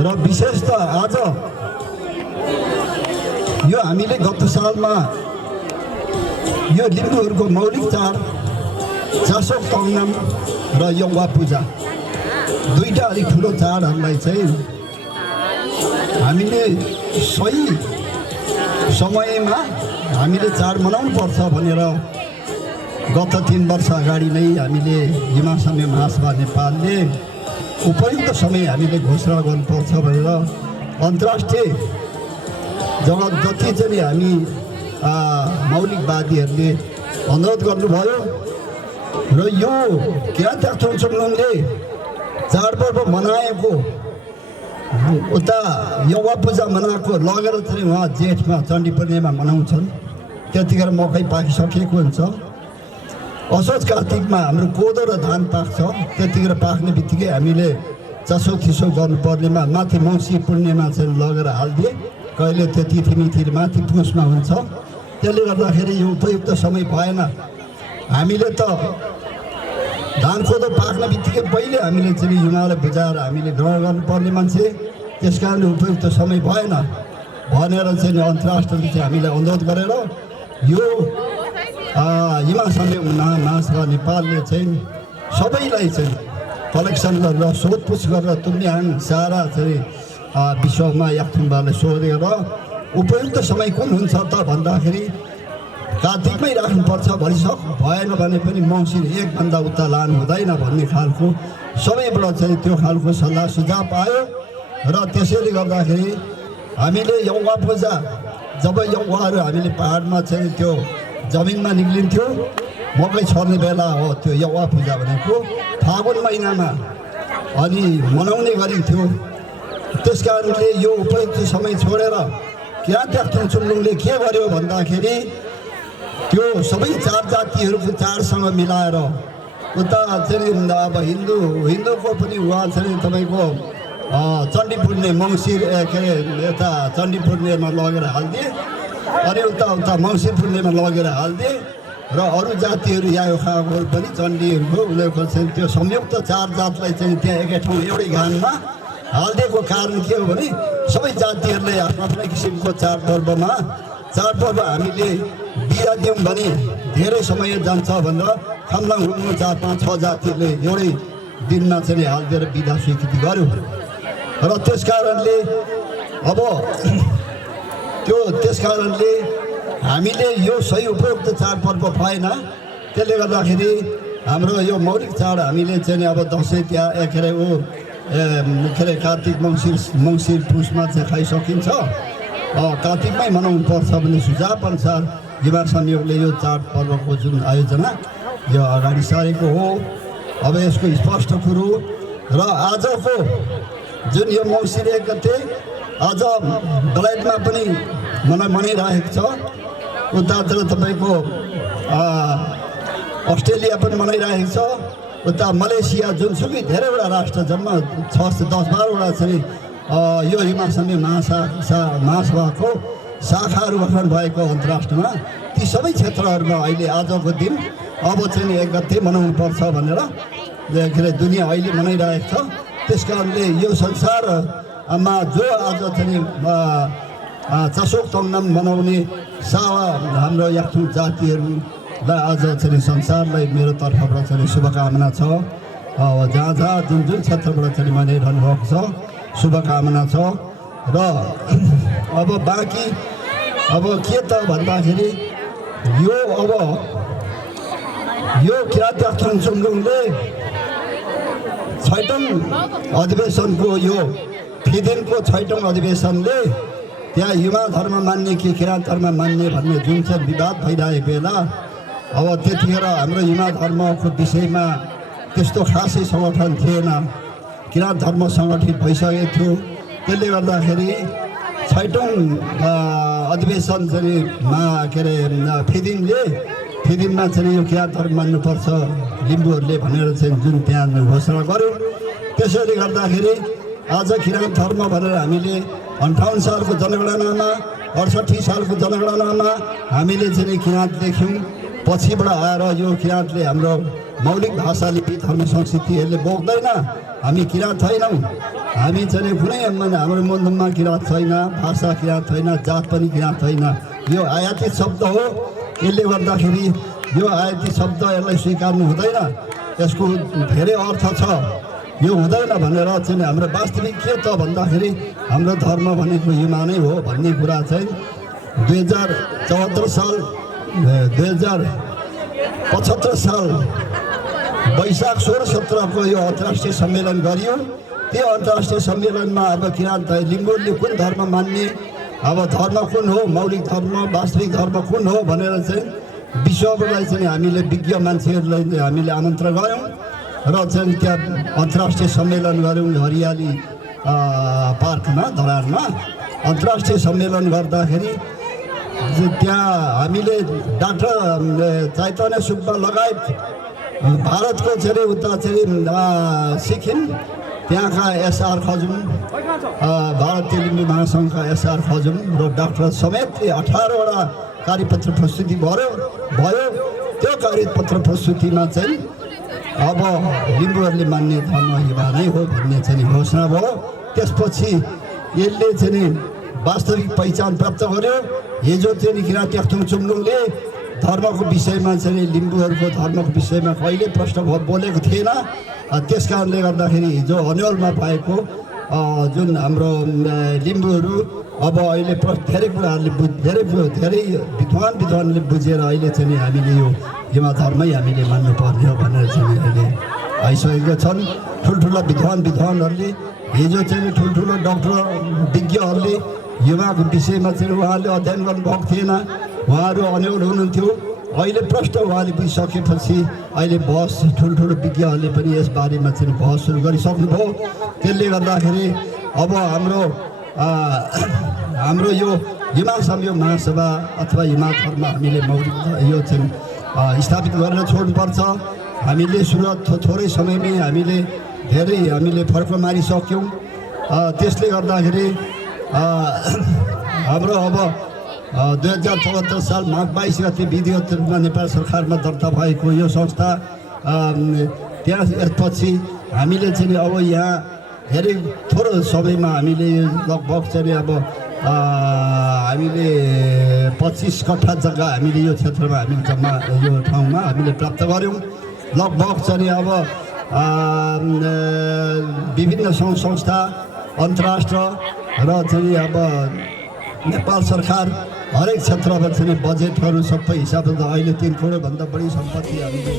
र विशेष त आज यो हामीले गत सालमा यो लिम्बूहरूको मौलिक चाड चसोक तोङनाम र यौवा पूजा दुईटा अलिक ठुलो चाडहरूलाई चाहिँ हामीले सही समयमा हामीले चाड मनाउनु पर्छ भनेर गत 3 वर्ष अगाडि नै हामीले हिमासम्य महासभा नेपालले उपयुक्त समय हामीले घोषणा गर्नुपर्छ भनेर अन्तर्राष्ट्रिय जगत जति चाहिँ हामी मौलिकवादीहरूले अनुरोध गर्नुभयो र यो किराँत त्यागथुम चुम्लुङले चाडपर्व मनाएको उता यौवा पूजा मनाएको लगेर चाहिँ उहाँ जेठमा चण्डी पूर्णिमा मनाउँछन्। त्यतिखेर मकै पाकिसकेको हुन्छ। असोज कार्तिकमा हाम्रो कोदो र धान पाक्छ। त्यतिखेर पाक्ने बित्तिकै हामीले चसो थिसो गर्नुपर्नेमा माथि मौसी पूर्णिमा चाहिँ लगेर हालिदिए कहिले त्यो तिथिमिथि माथि पुसमा हुन्छ। त्यसले गर्दाखेरि यो उपयुक्त समय भएन। हामीले त धान कोदो पाक्ने बित्तिकै पहिले हामीले चाहिँ हिमालय बुझाएर हामीले ग्रहण गर्नुपर्ने मान्छे, त्यस कारण उपयुक्त समय भएन भनेर चाहिँ अन्तर्राष्ट्रियले चाहिँ हामीलाई अनुरोध गरेर यो हिमासम्य महासभा नेपालले चाहिँ सबैलाई चाहिँ कलेक्सन गरेर सोधपुछ गरेर तुम्याङ सारा चाहिँ विश्वमा याकथुमबालाई सोधेर उपयुक्त समय कुन हुन्छ त भन्दाखेरि कार्तिकमै राख्नुपर्छ भनिसक भएन भने पनि मौसिर एकभन्दा उता लानु हुँदैन भन्ने खालको सबैबाट चाहिँ त्यो खालको सल्लाह सुझाव पायो र त्यसैले गर्दाखेरि हामीले यौवा पूजा जब यौवाहरू हामीले पाहाडमा चाहिँ त्यो जमिनमा निक्लिन्थ्यो मकै छर्ने बेला हो त्यो यौवा पूजा भनेको फागुन महिनामा अनि मनाउने गरिन्थ्यो। त्यस कारणले यो उपयुक्त समय छोडेर किराँत त्यागथुम चुम्लुङले के गर्यो भन्दाखेरि त्यो सबै चार जातिहरूको चाडसँग मिलाएर उता चाहिँ अब हिन्दूको पनि उहाँ चाहिँ तपाईँको चण्डी पूर्णे मङ्सिर के अरे यता चण्डी पूर्णेमा लगेर हालिदिए अनि उता मङ्सिर पूर्णेमा लगेर हालिदिए र अरू जातिहरू याखाहरू पनि चण्डीहरूको उनीहरूको चाहिँ त्यो संयुक्त चार जातलाई चाहिँ त्यहाँ एकै ठाउँ एउटै गानमा हालिदिएको कारण के हो भने सबै जातिहरूले आफ्नो आफ्नै किसिमको चाडपर्वमा चाडपर्व हामीले बिदा दियौँ भने धेरै समय जान्छ भनेर खामलाङ हुनु 4-5-6 जातिहरूले एउटै दिनमा चाहिँ हालिदिएर बिदा स्वीकृति गर्यो र त्यस कारणले अब त्यस कारणले हामीले यो सही उपयुक्त चाडपर्व भएन। त्यसले गर्दाखेरि हाम्रो यो मौलिक चाड हामीले चाहिँ अब दसैँ त्यहाँ के अरे के अरे कार्तिक मङ्सिर पुसमा चाहिँ खाइसकिन्छ। कार्तिकमै मनाउनु पर्छ भन्ने सुझाव अनुसार युवा संयोगले यो चाड पर्वको जुन आयोजना यो अगाडि सारेको हो। अब यसको स्पष्ट कुरो र आजको जुन यो मङ्सिर 1 गते आज बेलायतमा पनि मनाइरहेको छ। उतातिर तपाईँको अस्ट्रेलिया पनि मनाइरहेको छ। उता मलेसिया जुनसुकै धेरैवटा राष्ट्र जम्मा 6-10-12वटा चाहिँ यो हिमाल संघीय महासभाको शाखाहरू गठन भएको अन्तर्राष्ट्रमा ती सबै क्षेत्रहरूमा अहिले आजको दिन अब चाहिँ 1 गते मनाउनु पर्छ भनेर के अरे दुनियाँ अहिले मनाइरहेको छ। त्यस कारणले यो संसारमा जो आज चाहिँ चसोक तोङनाम मनाउने सावा हाम्रो याक्थुङ जातिहरूलाई आज चाहिँ संसारलाई मेरो तर्फबाट चाहिँ शुभकामना छ। जहाँ जहाँ जुन क्षेत्रबाट चाहिँ मनाइरहनु भएको छ शुभकामना छ। र अब बाँकी अब के त भन्दाखेरि यो किराँत याक्थुङ चुम्लुङले 6औं अधिवेशनको यो फिदिनको 6औं अधिवेशनले त्यहाँ युवा धर्म मान्ने कि किराँत धर्म मान्ने भन्ने जुन चाहिँ विवाद भइरहेको बेला अब त्यतिखेर हाम्रो युवा धर्मको विषयमा त्यस्तो खासै सङ्गठन थिएन। किराँत धर्म सङ्गठित भइसकेको थियो। त्यसले गर्दाखेरि 6औं अधिवेशन चाहिँ के अरे फिदिममा चाहिँ यो किराँत धर्म मान्नुपर्छ लिम्बूहरूले भनेर चाहिँ जुन त्यहाँ घोषणा गर्यो। त्यसैले गर्दाखेरि आज किराँत धर्म भनेर हामीले 58 सालको जनगणनामा 68 सालको जनगणनामा हामीले चाहिँ किराँत लेख्यौँ। पछिबाट आएर यो किराँतले हाम्रो मौलिक भाषा लिपि धर्म संस्कृतिहरूले बोक्दैन। हामी किराँत छैनौँ। हामी चाहिँ कुनै हाम्रो मन्दमा किराँत छैन, भाषा किराँत छैन, जात पनि किराँत छैन। यो आयातित शब्द हो। यसले गर्दाखेरि यो आयातित शब्द यसलाई स्वीकार्नु हुँदैन। यसको धेरै अर्थ छ। यो हुँदैन भनेर चाहिँ हाम्रो वास्तविक के त भन्दाखेरि हाम्रो धर्म भनेको युवा नै हो भन्ने कुरा चाहिँ 2074 साल 2075 साल वैशाख 16-17 यो अन्तर्राष्ट्रिय सम्मेलन गरियो। त्यो अन्तर्राष्ट्रिय सम्मेलनमा अब किराँत लिम्बूले कुन धर्म मान्ने, अब धर्म कुन हो, मौलिक धर्म वास्तविक धर्म कुन हो भनेर चाहिँ विश्वलाई चाहिँ हामीले विज्ञ मान्छेहरूलाई हामीले आमन्त्रण गऱ्यौँ र चाहिँ त्यहाँ अन्तर्राष्ट्रिय सम्मेलन गऱ्यौँ हरियाली पार्कमा धरानमा। अन्तर्राष्ट्रिय सम्मेलन गर्दाखेरि त्यहाँ हामीले डाक्टर चैतन्य सुब्बा लगायत भारतको चाहिँ उता चाहिँ सिक्किम त्यहाँका SR खजुम भारतीय लिम्बू महासङ्घका SR खजुम र डाक्टर समेत 18वटा कार्यपत्र प्रस्तुति भयो। त्यो कार्यपत्र प्रस्तुतिमा चाहिँ अब लिम्बूहरूले मान्ने धर्म युवा नै हो भन्ने चाहिँ घोषणा भयो। त्यसपछि यसले चाहिँ वास्तविक पहिचान प्राप्त गर्यो। हिजो चाहिँ किराँत याक्थुङ चुम्लुङले धर्मको विषयमा चाहिँ लिम्बूहरूको धर्मको विषयमा कहिले प्रश्न बोलेको थिएन। त्यस कारणले गर्दाखेरि हिजो अन्यलमा पाएको जुन हाम्रो लिम्बूहरू अब अहिले धेरै कुराहरूले धेरै विद्वानले बुझेर अहिले चाहिँ हामीले यो युवा धर्मै हामीले मान्नुपर्ने हो भनेर चाहिँ अहिले आइसकेका छन्। ठुल्ठुला विद्वानहरूले हिजो चाहिँ ठुल्ठुलो डक्टर विज्ञहरूले युवाको विषयमा चाहिँ उहाँहरूले अध्ययन गर्नुभएको थिएन। उहाँहरू अन्यल हुनुहुन्थ्यो। अहिले प्रश्न उहाँले बुझिसकेपछि अहिले बहस ठुल्ठुलो विज्ञहरूले पनि यसबारेमा चाहिँ बहस सुरु गरिसक्नुभयो। त्यसले गर्दाखेरि अब हाम्रो यो हिमाल संघीय महासभा अथवा हिमाल धर्म हामीले मौलिक यो चाहिँ स्थापित गरेर छोड्नुपर्छ। हामीले सुरुवात थोरै समयमै हामीले फर्क मारिसक्यौँ। त्यसले गर्दाखेरि हाम्रो अब 2074 साल माघ 22 गते विधिवत रूपमा नेपाल सरकारमा दर्ता भएको यो संस्था त्यसपछि हामीले चाहिँ अब यहाँ धेरै थोरै समयमा हामीले लगभग चाहिँ अब हामीले 25 कट्ठा जग्गा हामीले यो क्षेत्रमा हामीले जम्मा यो ठाउँमा हामीले प्राप्त गऱ्यौँ। लगभग चाहिँ अब विभिन्न सङ्घ संस्था अन्तर्राष्ट्र र चाहिँ अब नेपाल सरकार हरेक क्षेत्रमा चाहिँ बजेटहरू सबै हिसाबले अहिले 3 करोडभन्दा बढी सम्पत्ति हामीले